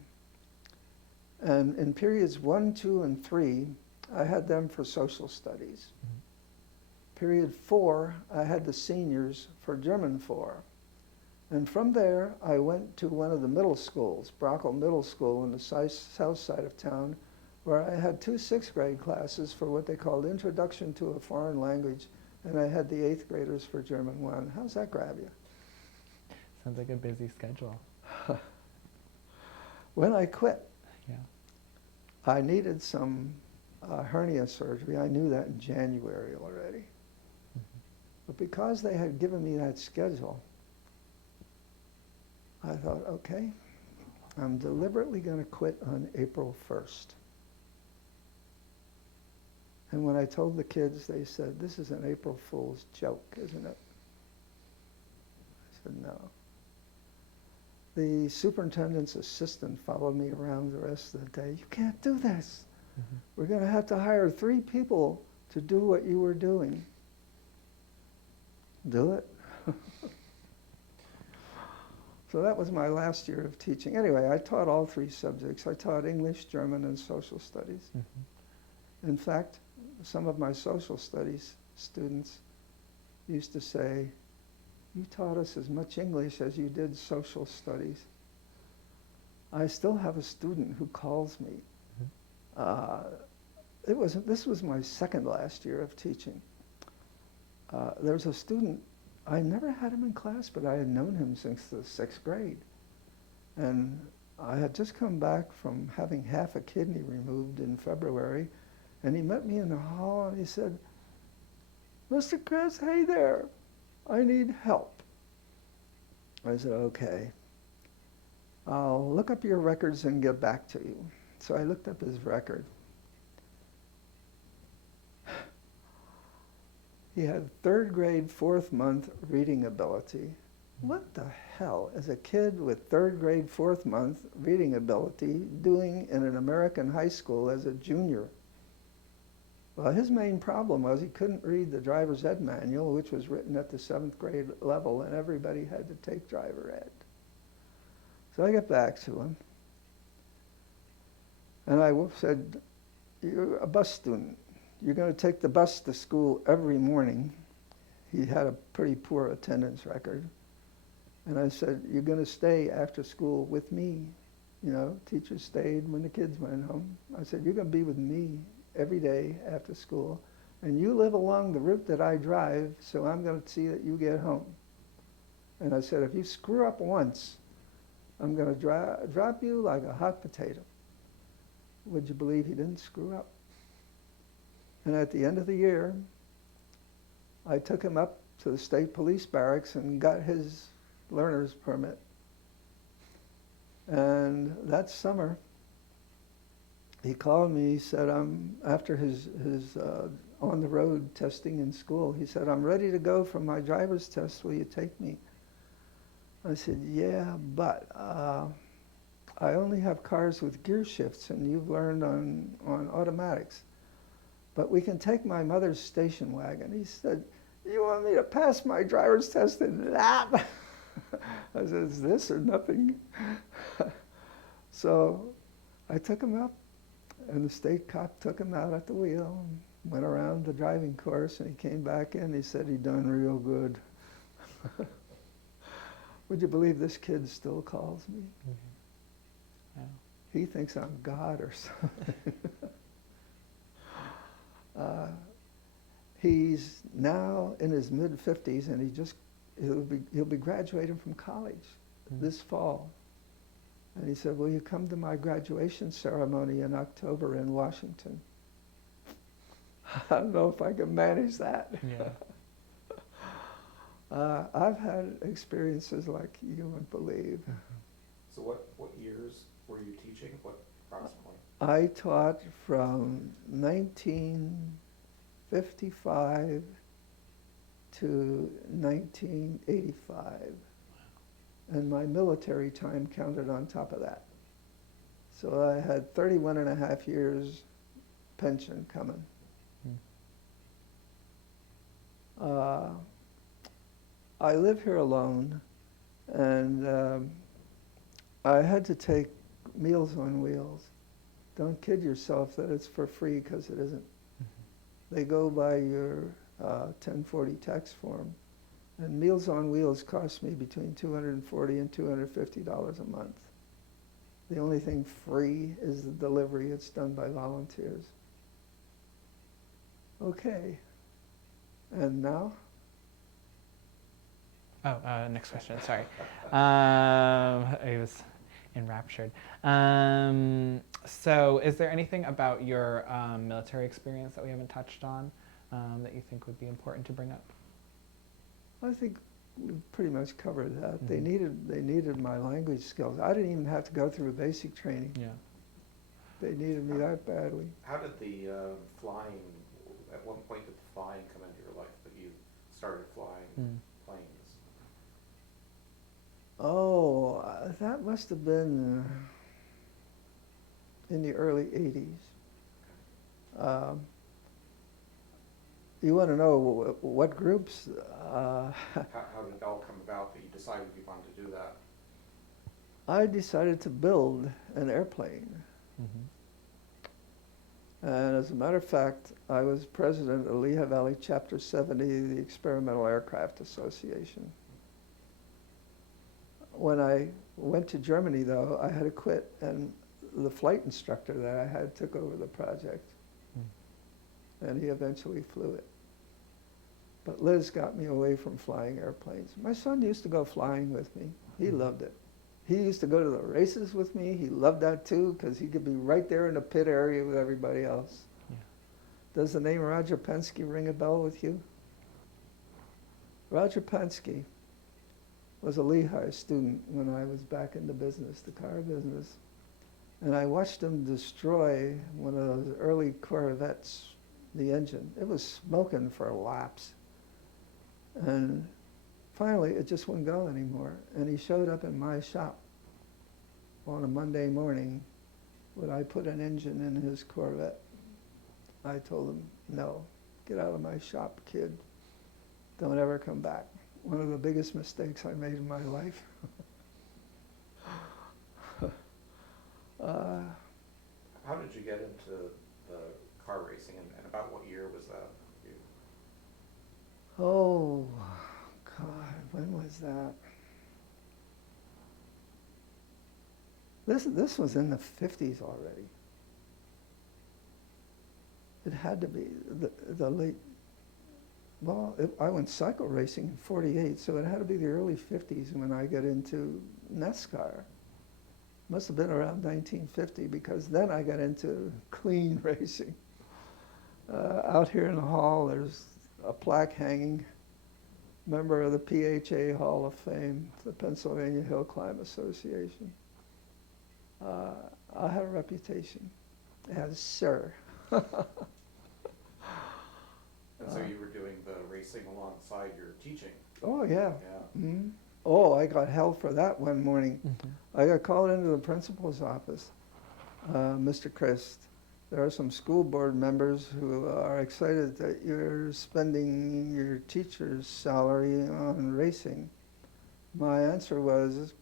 And in periods 1, 2, and 3, I had them for social studies. Period 4, I had the seniors for German 4. And from there, I went to one of the middle schools, Brockle Middle School in the south side of town, where I had 2 6th grade classes for what they called Introduction to a Foreign Language, and I had the 8th graders for German 1. How's that grab you? Sounds like a busy schedule. When I quit, Yeah. I needed some hernia surgery. I knew that in January already. But because they had given me that schedule, I thought, okay, I'm deliberately going to quit on April 1st. And when I told the kids, they said, this is an April Fool's joke, isn't it? I said, no. The superintendent's assistant followed me around the rest of the day. You can't do this. Mm-hmm. We're going to have to hire 3 people to do what you were doing. Do it. So that was my last year of teaching. Anyway, I taught all 3 subjects. I taught English, German, and social studies. Mm-hmm. In fact, some of my social studies students used to say, you taught us as much English as you did social studies. I still have a student who calls me. Mm-hmm. This was my second last year of teaching. There's a student, I never had him in class, but I had known him since the 6th grade. And I had just come back from having half a kidney removed in February, and he met me in the hall and he said, Mr. Chris, hey there, I need help. I said, okay. I'll look up your records and get back to you. So I looked up his record. He had 3rd grade, 4th month reading ability. What the hell is a kid with 3rd grade, 4th month reading ability doing in an American high school as a junior? Well, his main problem was he couldn't read the driver's ed manual, which was written at the 7th grade level, and everybody had to take driver ed. So I got back to him, and I said, you're a bus student. You're going to take the bus to school every morning. He had a pretty poor attendance record. And I said, you're going to stay after school with me. You know, teachers stayed when the kids went home. I said, you're going to be with me every day after school. And you live along the route that I drive, so I'm going to see that you get home. And I said, if you screw up once, I'm going to drop you like a hot potato. Would you believe he didn't screw up? And at the end of the year, I took him up to the state police barracks and got his learner's permit. And that summer, he called me, he said, after his on-the-road testing in school, he said, I'm ready to go for my driver's test, will you take me? I said, yeah, but I only have cars with gear shifts, and you've learned on automatics. But we can take my mother's station wagon. He said, you want me to pass my driver's test in that? I said, it's this or nothing. So I took him up, and the state cop took him out at the wheel and went around the driving course, and he came back in. He said he done real good. Would you believe this kid still calls me? Mm-hmm. Wow. He thinks I'm God or something. He's now in his mid-50s, and he'll be graduating from college this fall. And he said, will you come to my graduation ceremony in October in Washington? I don't know if I can manage that. Yeah. I've had experiences like you wouldn't believe. So what years were you teaching? What approximately? I taught from 1955 to 1985. And my military time counted on top of that. So I had 31 and a half years pension coming. I live here alone, and I had to take Meals on Wheels. Don't kid yourself that it's for free, because it isn't. They go by your 1040 tax form. And Meals on Wheels cost me between $240 and $250 a month. The only thing free is the delivery. It's done by volunteers. Okay. And now? Oh, next question, sorry. I was enraptured. So is there anything about your military experience that we haven't touched on that you think would be important to bring up? I think we've pretty much covered that. Mhm. They needed my language skills. I didn't even have to go through basic training. Yeah. They needed me that badly. How did the flying, at what point did the flying come into your life that you started flying Mm. planes? Oh, that must have been in the early 80s. You want to know what groups? How did it all come about that you decided you wanted to do that? I decided to build an airplane. Mhm. And as a matter of fact, I was president of Lehigh Valley Chapter 70, the Experimental Aircraft Association. When I went to Germany, though, I had to quit, and the flight instructor that I had took over the project, and he eventually flew it. But Liz got me away from flying airplanes. My son used to go flying with me. He loved it. He used to go to the races with me. He loved that too, because he could be right there in the pit area with everybody else. Yeah. Does the name Roger Penske ring a bell with you? Roger Penske was a Lehigh student when I was back in the business, the car business. And I watched him destroy one of those early Corvettes, the engine. It was smoking for laps. And finally, it just wouldn't go anymore. And he showed up in my shop on a Monday morning. Would I put an engine in his Corvette? I told him, no, get out of my shop, kid. Don't ever come back. One of the biggest mistakes I made in my life. How did you get into the car racing, and about what year was that? Oh, God, when was that? This was in the 50s already. It had to be the late, well, I went cycle racing in 48, so it had to be the early 50s when I got into NASCAR. Must have been around 1950, because then I got into clean racing. Out here in the hall, there's a plaque hanging, member of the PHA Hall of Fame, the Pennsylvania Hill Climb Association. I had a reputation as Sir. And so you were doing the racing alongside your teaching? Oh, yeah. Yeah. Mm-hmm. Oh, I got held for that one morning. Mm-hmm. I got called into the principal's office. Mr. Christ, there are some school board members who are excited that you're spending your teacher's salary on racing. My answer was,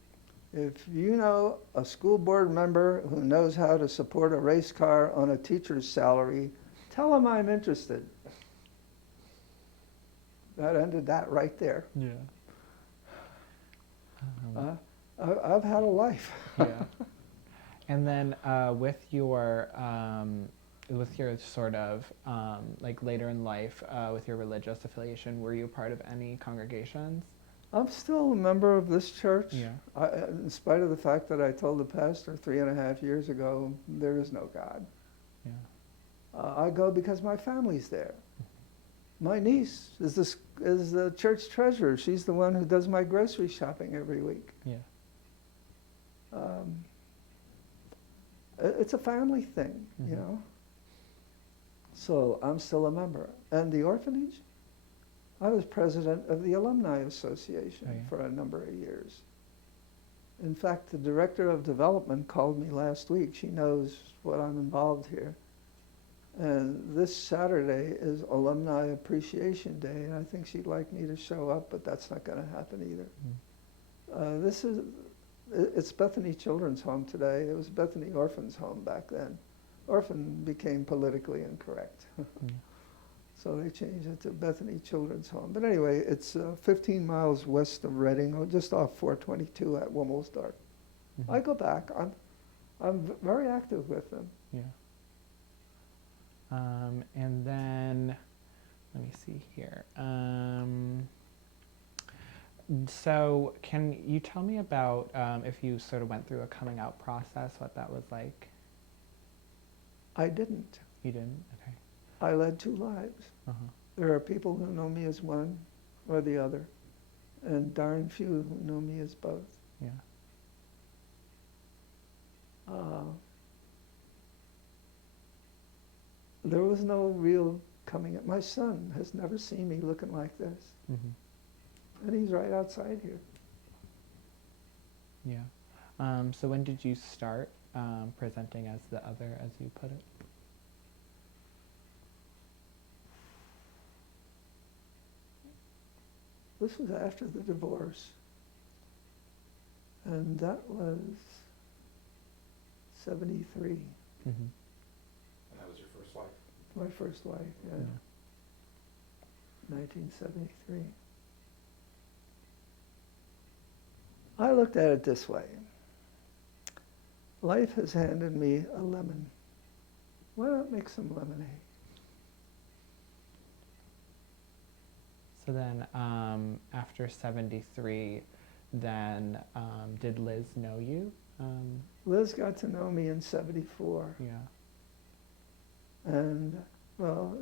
if you know a school board member who knows how to support a race car on a teacher's salary, tell them I'm interested. That ended that right there. Yeah. I've had a life. Yeah. And then with your sort of like later in life, with your religious affiliation, were you part of any congregations? I'm still a member of this church. Yeah. In spite of the fact that I told the pastor 3.5 years ago, there is no God. Yeah. I go because my family's there. My niece is the church treasurer. She's the one who does my grocery shopping every week. Yeah. It's a family thing, Mm-hmm. you know. So I'm still a member. And the orphanage, I was president of the Alumni Association Oh, yeah. for a number of years. In fact, the director of development called me last week. She knows what I'm involved here. And this Saturday is Alumni Appreciation Day, and I think she'd like me to show up, but that's not going to happen either. It's Bethany Children's Home today. It was Bethany Orphans Home back then. Orphan became politically incorrect. So they changed it to Bethany Children's Home. But anyway, it's 15 miles west of Reading, or just off 422 at Womelsdorf. Mm-hmm. I go back. I'm very active with them. Yeah. And then, let me see here. So can you tell me about if you sort of went through a coming out process, what that was like? I didn't. You didn't? Okay. I led two lives. Uh-huh. There are people who know me as one or the other, and darn few who know me as both. Yeah. There was no real coming up. My son has never seen me looking like this. Mm-hmm. And he's right outside here. Yeah. So when did you start presenting as the other, as you put it? This was after the divorce. And that was 73. Mm-hmm. And that was your first wife? My first wife, yeah. 1973. I looked at it this way. Life has handed me a lemon. Why not make some lemonade? So then after 73, then did Liz know you? Liz got to know me in 74. Yeah. And, well,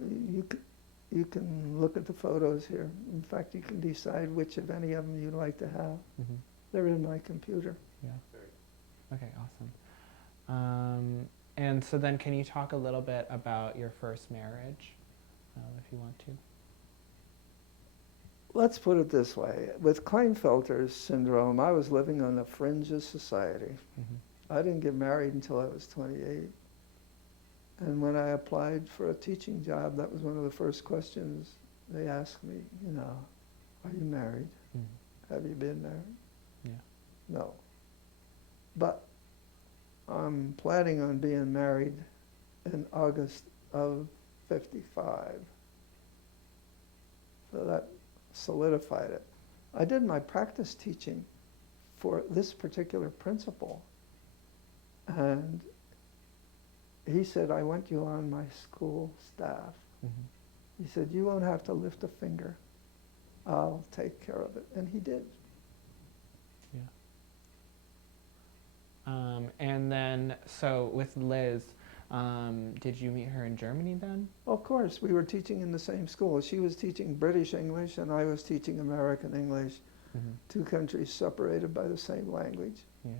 you can look at the photos here. In fact, you can decide which of any of them you'd like to have. Mm-hmm. They're in my computer. Yeah. Okay, awesome. And so then can you talk a little bit about your first marriage, if you want to? Let's put it this way. With Klinefelter's syndrome, I was living on the fringe of society. Mm-hmm. I didn't get married until I was 28. And when I applied for a teaching job, that was one of the first questions they asked me, are you married? Mm-hmm. Have you been married? Yeah. No. But I'm planning on being married in August of 55. So that solidified it. I did my practice teaching for this particular principle. And he said, I want you on my school staff. Mm-hmm. He said, you won't have to lift a finger. I'll take care of it. And he did. Yeah. And then, so with Liz, did you meet her in Germany then? Of course, we were teaching in the same school. She was teaching British English and I was teaching American English. Mm-hmm. Two countries separated by the same language. Yeah.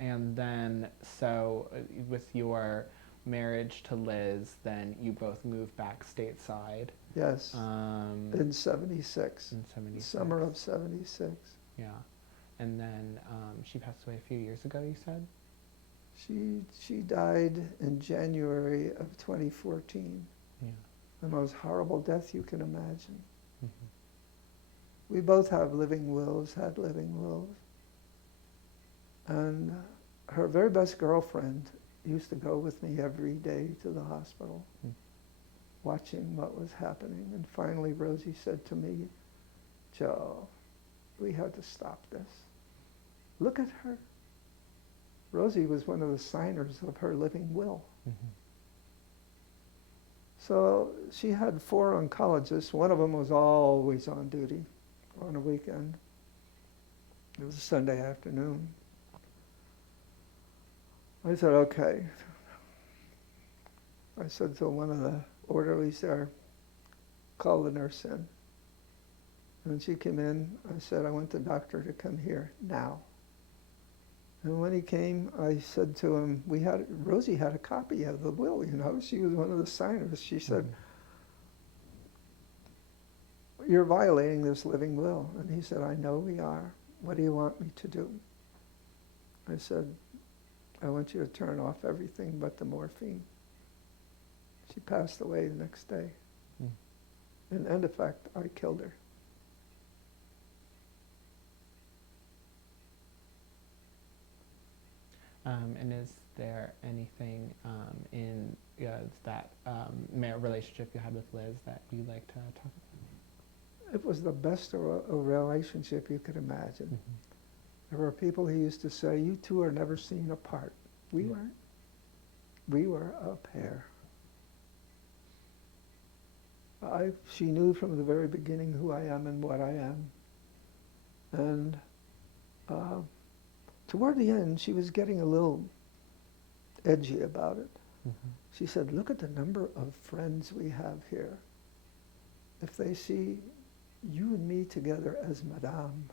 And then, so with your marriage to Liz, then you both moved back stateside. Yes, in 76. In 76. Summer of 76. Yeah. And then she passed away a few years ago, you said? She died in January of 2014. Yeah. The most horrible death you can imagine. Mm-hmm. We both have living wills, had living wills. And her very best girlfriend used to go with me every day to the hospital, watching what was happening. And finally Rosie said to me, Joe, we had to stop this. Look at her. Rosie was one of the signers of her living will. Mm-hmm. So she had 4 oncologists. One of them was always on duty on a weekend. It was a Sunday afternoon. I said, okay. I said to one of the orderlies there, call the nurse in. And when she came in, I said, I want the doctor to come here now. And when he came, I said to him, Rosie had a copy of the will, she was one of the signers. She said, you're violating this living will. And he said, I know we are. What do you want me to do? I said, I want you to turn off everything but the morphine. She passed away the next day. And in effect, I killed her. And is there anything in that relationship you had with Liz that you'd like to talk about? It was the best of a relationship you could imagine. Mm-hmm. There were people who used to say, you two are never seen apart. We weren't. We were a pair. She knew from the very beginning who I am and what I am. And toward the end, she was getting a little edgy about it. Mm-hmm. She said, look at the number of friends we have here. If they see You and me together as Madame.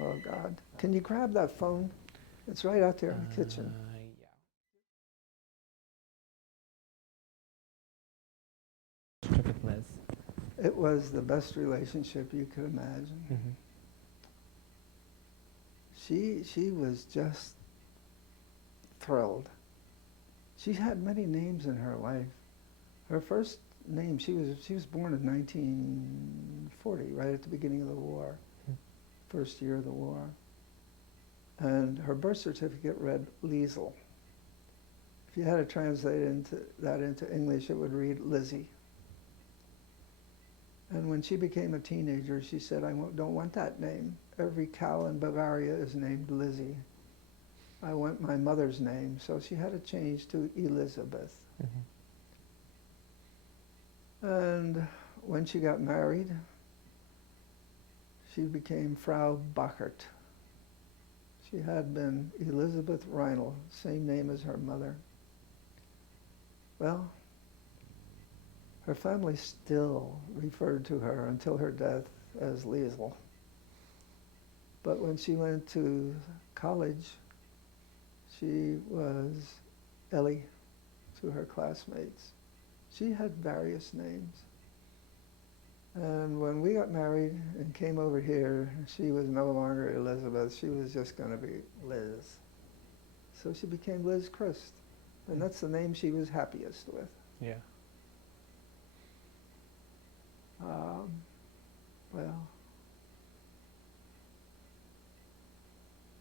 Oh, God. Can you grab that phone? It's right out there in the kitchen. Yeah. With Liz. It was the best relationship you could imagine. Mm-hmm. She was just thrilled. She had many names in her life. Her first name, she was born in 1940, right at the beginning of the war, first year of the war. And her birth certificate read Liesel. If you had to translate that into English, it would read Lizzie. And when she became a teenager, she said, don't want that name. Every cow in Bavaria is named Lizzie. I want my mother's name. So she had to change to Elizabeth. Mm-hmm. And when she got married, she became Frau Bachert. She had been Elizabeth Reinl, same name as her mother. Well, her family still referred to her until her death as Liesl. But when she went to college, she was Ellie to her classmates. She had various names. And when we got married and came over here, she was no longer Elizabeth. She was just going to be Liz. So she became Liz Christ. And that's the name she was happiest with. Yeah. Well,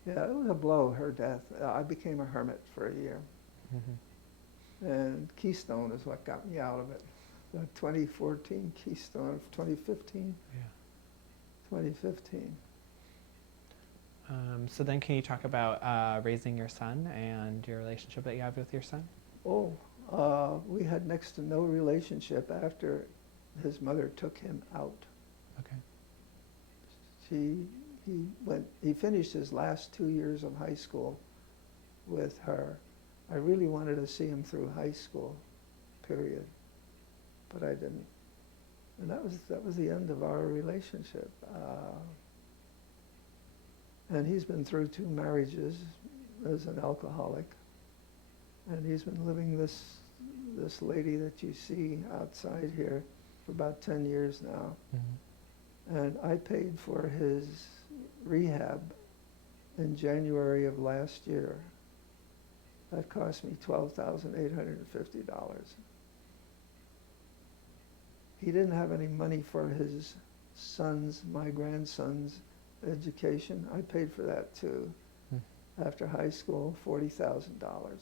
yeah, it was a blow, her death. I became a hermit for a year. Mm-hmm. And Keystone is what got me out of it. The 2014 Keystone, 2015. Yeah. 2015. So then can you talk about raising your son and your relationship that you have with your son? Oh, we had next to no relationship after his mother took him out. Okay. He finished his last 2 years of high school with her. I really wanted to see him through high school, period. But I didn't. And that was the end of our relationship. And he's been through 2 marriages as an alcoholic. And he's been living this lady that you see outside here for about 10 years now. Mm-hmm. And I paid for his rehab in January of last year. That cost me $12,850. He didn't have any money for his my grandson's education. I paid for that too. After high school, $40,000.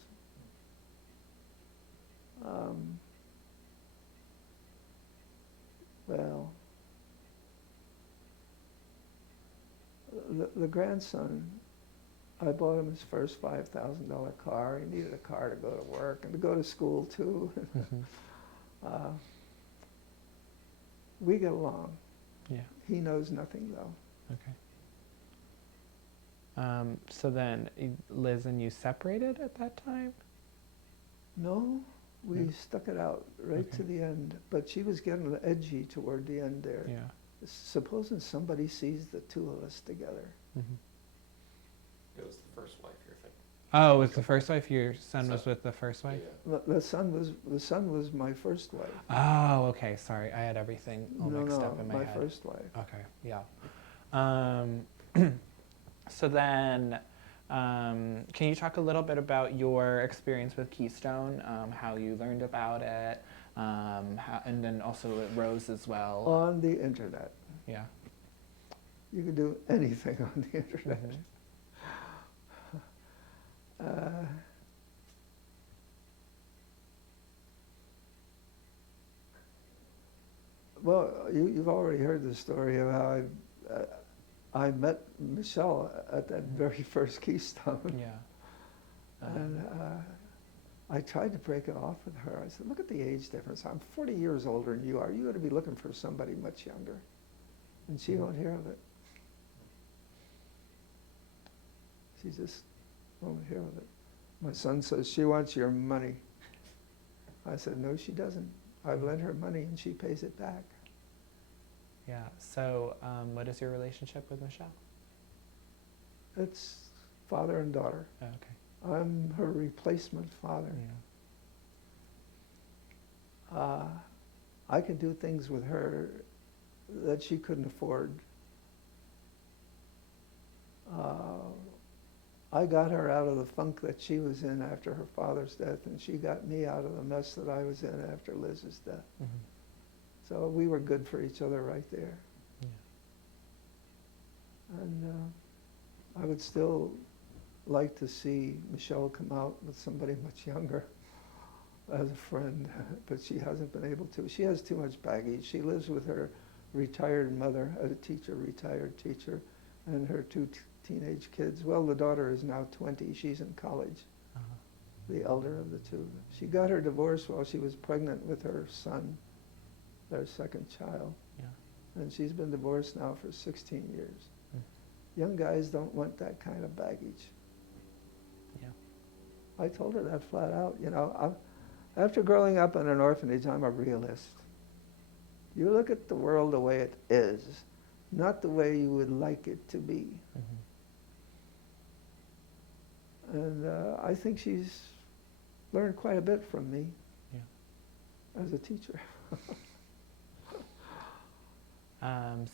Well, the grandson, I bought him his first $5,000 car. He needed a car to go to work and to go to school too. Mm-hmm. We get along. Yeah. He knows nothing though. Okay. So then Liz and you separated at that time? No, we stuck it out right to the end. But she was getting edgy toward the end there. Yeah. Supposing somebody sees the 2 of us together. Mm-hmm. It was the first wife you're thinking. Oh, it was the first wife? Your son was with the first wife? Yeah. The son was my first wife. Oh, okay. Sorry, I had everything all mixed up in my head. My first wife. Okay, yeah. So then, can you talk a little bit about your experience with Keystone, how you learned about it, and then also at Rose as well? On the internet. Yeah. You can do anything on the internet. Mm-hmm. Well, you've already heard the story of how I met Michelle at that very first Keystone. Yeah. And I tried to break it off with her. I said, look at the age difference. I'm 40 years older than you are. You ought to be looking for somebody much younger. And she won't hear of it. She just won't hear of it. My son says, she wants your money. I said, no, she doesn't. I've lent her money and she pays it back. Yeah. So, what is your relationship with Michelle? It's father and daughter. Oh, okay. I'm her replacement father. Yeah. I can do things with her that she couldn't afford. I got her out of the funk that she was in after her father's death, and she got me out of the mess that I was in after Liz's death. Mm-hmm. So we were good for each other right there. Yeah. And I would still like to see Michelle come out with somebody much younger as a friend, but she hasn't been able to. She has too much baggage. She lives with her retired mother, a retired teacher, and her two teenage kids. Well, the daughter is now 20. She's in college, Uh-huh. the elder of the two. She got her divorce while she was pregnant with her son, their second child. Yeah. And she's been divorced now for 16 years. Mm. Young guys don't want that kind of baggage. Yeah. I told her that flat out. After growing up in an orphanage, I'm a realist. You look at the world the way it is, not the way you would like it to be. Mm-hmm. And I think she's learned quite a bit from me as a teacher.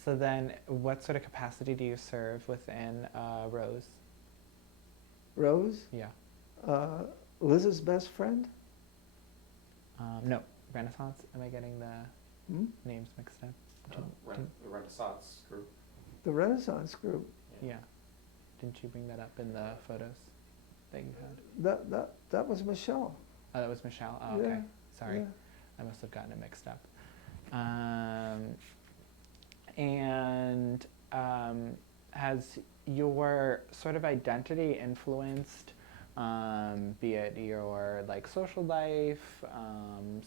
So then, what sort of capacity do you serve within Rose? Rose, Yeah. Liz's best friend. No, Renaissance. Am I getting the names mixed up? The Renaissance group. The Renaissance group. Yeah. Didn't you bring that up in the photos that you had? That was Michelle. Oh, that was Michelle. Oh, okay. Yeah, Sorry. yeah. I must have gotten it mixed up. And has your sort of identity influenced, be it your like social life,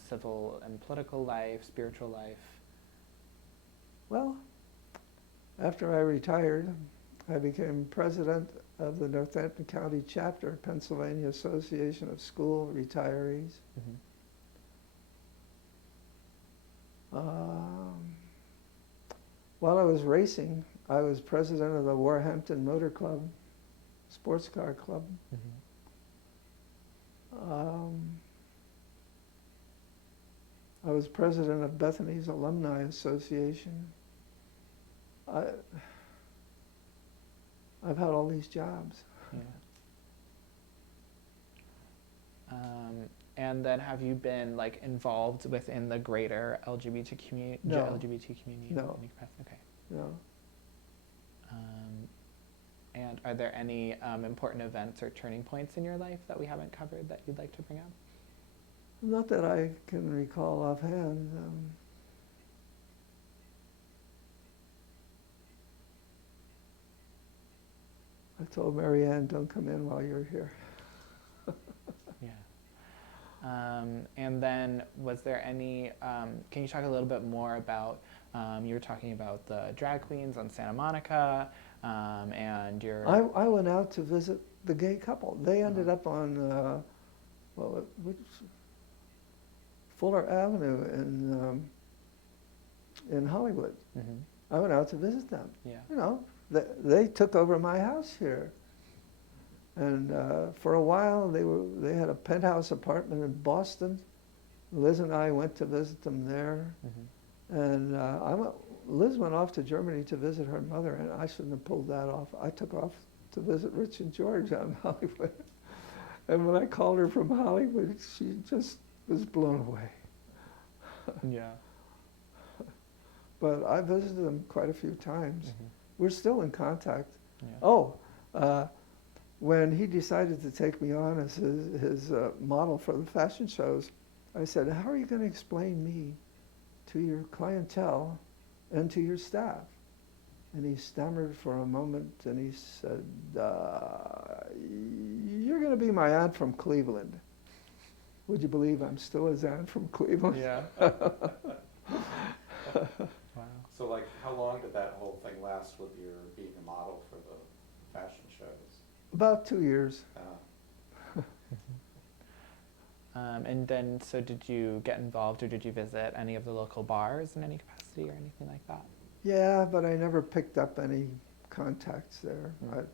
civil and political life, spiritual life? Well, after I retired, I became president of the Northampton County Chapter, Pennsylvania Association of School Retirees. Mm-hmm. While I was racing, I was president of the Warhampton Motor Club, sports car club. Mm-hmm. I was president of Bethany's Alumni Association. I've had all these jobs. Yeah. And then have you been like involved within the greater LGBT community? No. LGBT community? No. In any capacity? Okay. No. And are there any important events or turning points in your life that we haven't covered that you'd like to bring up? Not that I can recall offhand. I told Mary Ann, don't come in while you're here. Yeah. And then was there any, can you talk a little bit more about, you were talking about the drag queens on Santa Monica, and your... I went out to visit the gay couple. They ended up on, Fuller Avenue in Hollywood. Mm-hmm. I went out to visit them. Yeah. They took over my house here. And for a while, they had a penthouse apartment in Boston. Liz and I went to visit them there. Mm-hmm. And Liz went off to Germany to visit her mother, and I shouldn't have pulled that off. I took off to visit Rich and George out in Hollywood. And when I called her from Hollywood, she just was blown away. Yeah. But I visited them quite a few times. Mm-hmm. We're still in contact. Yeah. When he decided to take me on as his model for the fashion shows, I said, how are you going to explain me to your clientele and to your staff? And he stammered for a moment, and he said, you're going to be my aunt from Cleveland. Would you believe I'm still his aunt from Cleveland? Yeah. Wow. So like, how long did that whole thing last with your being a model for the fashion shows? About 2 years. And then, so did you get involved or did you visit any of the local bars in any capacity or anything like that? Yeah, but I never picked up any contacts there. Mm.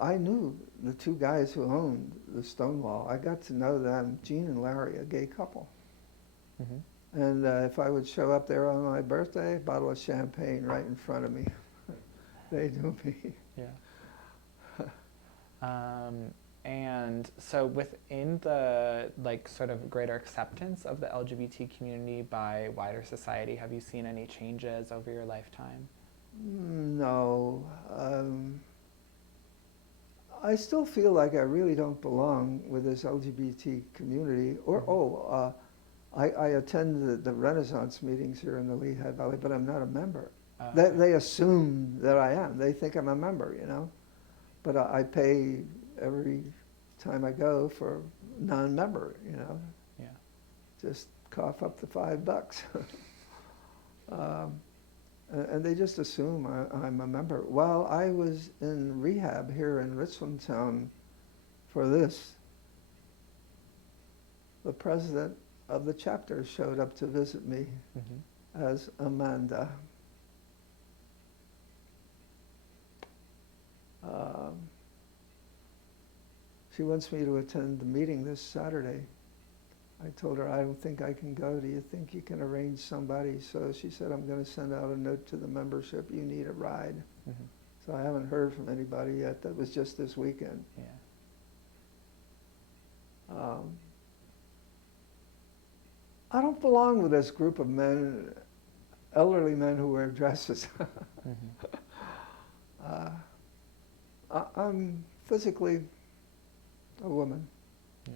I knew the two guys who owned the Stonewall. I got to know them, Gene and Larry, a gay couple. Mm-hmm. And if I would show up there on my birthday, a bottle of champagne right in front of me. They knew me. Yeah. And so within the like sort of greater acceptance of the LGBT community by wider society, have you seen any changes over your lifetime? No. I still feel like I really don't belong with this LGBT community. I attend the Renaissance meetings here in the Lehigh Valley, but I'm not a member. Okay. They assume that I am. They think I'm a member, But I pay every time I go for non-member, Yeah. Just cough up the $5. And they just assume I'm a member. While I was in rehab here in Richland Town for this, the president of the chapter showed up to visit me Mm-hmm. as Amanda. She wants me to attend the meeting this Saturday. I told her, I don't think I can go. Do you think you can arrange somebody? So she said, I'm going to send out a note to the membership. You need a ride. Mm-hmm. So I haven't heard from anybody yet. That was just this weekend. Yeah. I don't belong with this group of men, elderly men who wear dresses. Mm-hmm. I'm physically a woman. Yeah.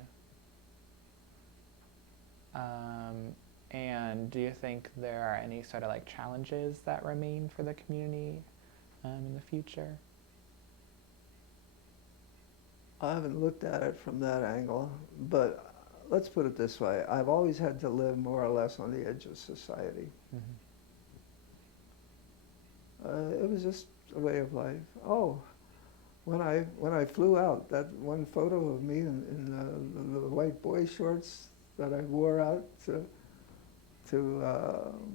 And do you think there are any sort of like challenges that remain for the community in the future? I haven't looked at it from that angle, but let's put it this way. I've always had to live more or less on the edge of society. Mm-hmm. It was just a way of life. When I flew out, that one photo of me in the white boy shorts that I wore out to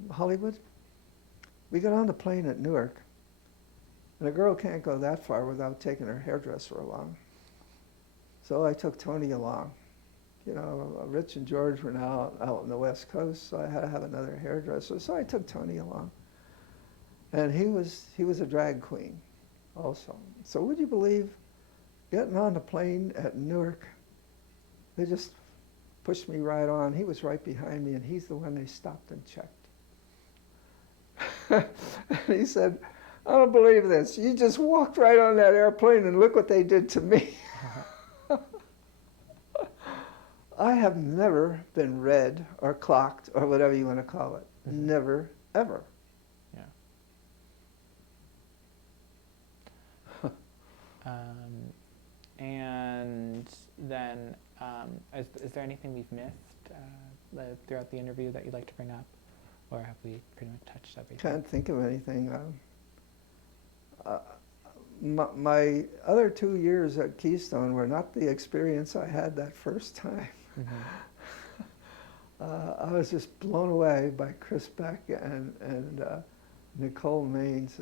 Hollywood, we got on the plane at Newark, and a girl can't go that far without taking her hairdresser along. So I took Tony along. Rich and George were now out on the West Coast, so I had to have another hairdresser. So I took Tony along. And he was a drag queen also. So would you believe, getting on the plane at Newark, they just pushed me right on. He was right behind me, and he's the one they stopped and checked. And he said, I don't believe this. You just walked right on that airplane, and look what they did to me. I have never been read or clocked or whatever you want to call it. Mm-hmm. Never, ever. Yeah. And then, is there anything we've missed throughout the interview that you'd like to bring up? Or have we pretty much touched everything? Can't think of anything. My other 2 years at Keystone were not the experience I had that first time. Mm-hmm. I was just blown away by Chris Beck and Nicole Maines.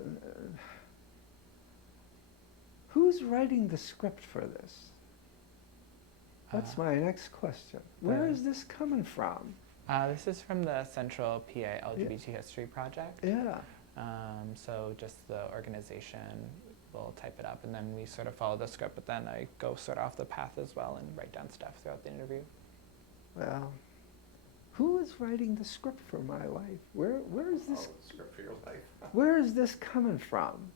Who's writing the script for this? That's my next question. Where is this coming from? This is from the Central PA LGBT History Project. Yeah. So just the organization will type it up, and then we sort of follow the script, but then I go sort of off the path as well and write down stuff throughout the interview. Well, who is writing the script for my life? Where is this? The script for your life. Where is this coming from?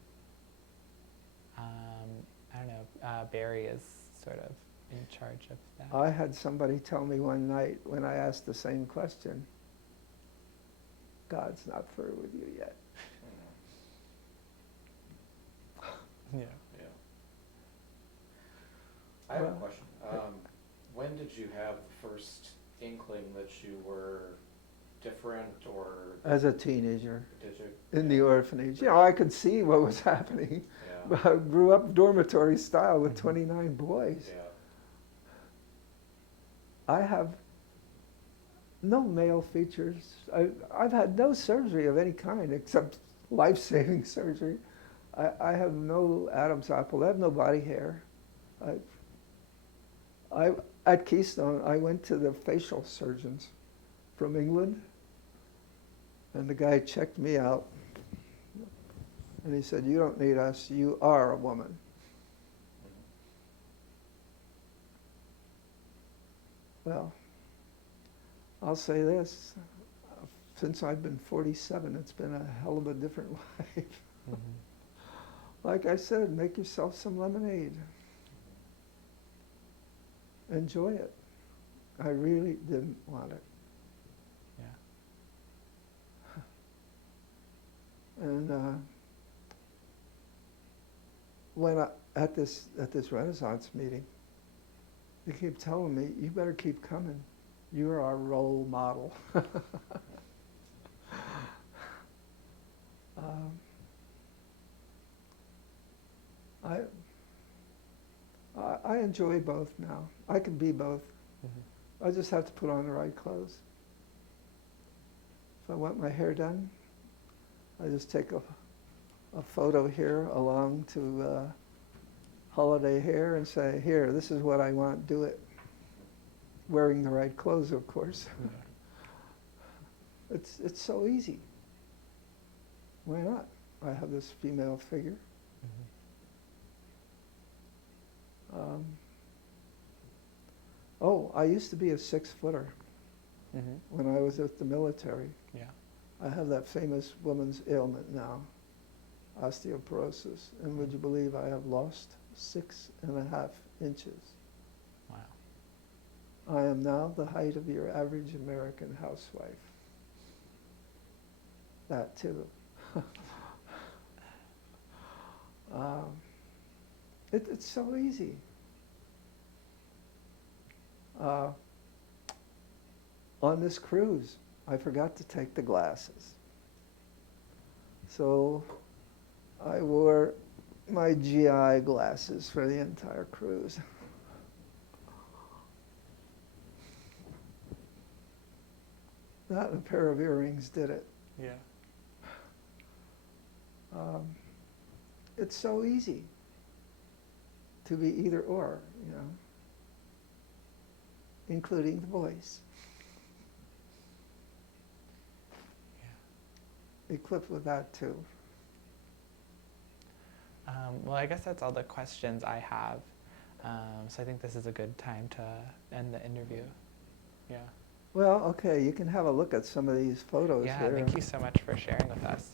I don't know. Barry is sort of in charge of that. I had somebody tell me one night when I asked the same question, God's not through with you yet. Yeah. Yeah. I have a question. When did you have the first inkling that you were different, or As a teenager did you? in the orphanage, I could see what was happening. Yeah. I grew up dormitory style with 29 boys. Yeah. I have No male features. I've had no surgery of any kind except life-saving surgery. I have no Adam's apple. I have no body hair. At Keystone, I went to the facial surgeons from England, and the guy checked me out, and he said, "You don't need us. You are a woman." Well, I'll say this. Since I've been 47, it's been a hell of a different life. Like I said, make yourself some lemonade. Enjoy it. I really didn't want it. Yeah. And when at this Renaissance meeting, they keep telling me, "You better keep coming. You're our role model." I enjoy both now. I can be both. I just have to put on the right clothes. If I want my hair done, I just take a photo here along to holiday hair and say, "Here, this is what I want, do it." Wearing the right clothes, of course. It's so easy. Why not? I have this female figure. I used to be a 6-footer when I was at the military. Yeah. I have that famous woman's ailment now, osteoporosis. And would you believe I have lost 6.5 inches? Wow. I am now the height of your average American housewife. That too. It's so easy. On this cruise, I forgot to take the glasses. So I wore my GI glasses for the entire cruise. That and a pair of earrings did it. Yeah. It's so easy to be either or, you know, including the voice. Yeah. Equipped with that too. Well, I guess that's all the questions I have. So I think this is a good time to end the interview. Yeah. Well, okay, you can have a look at some of these photos Yeah, here. thank you so much for sharing with us.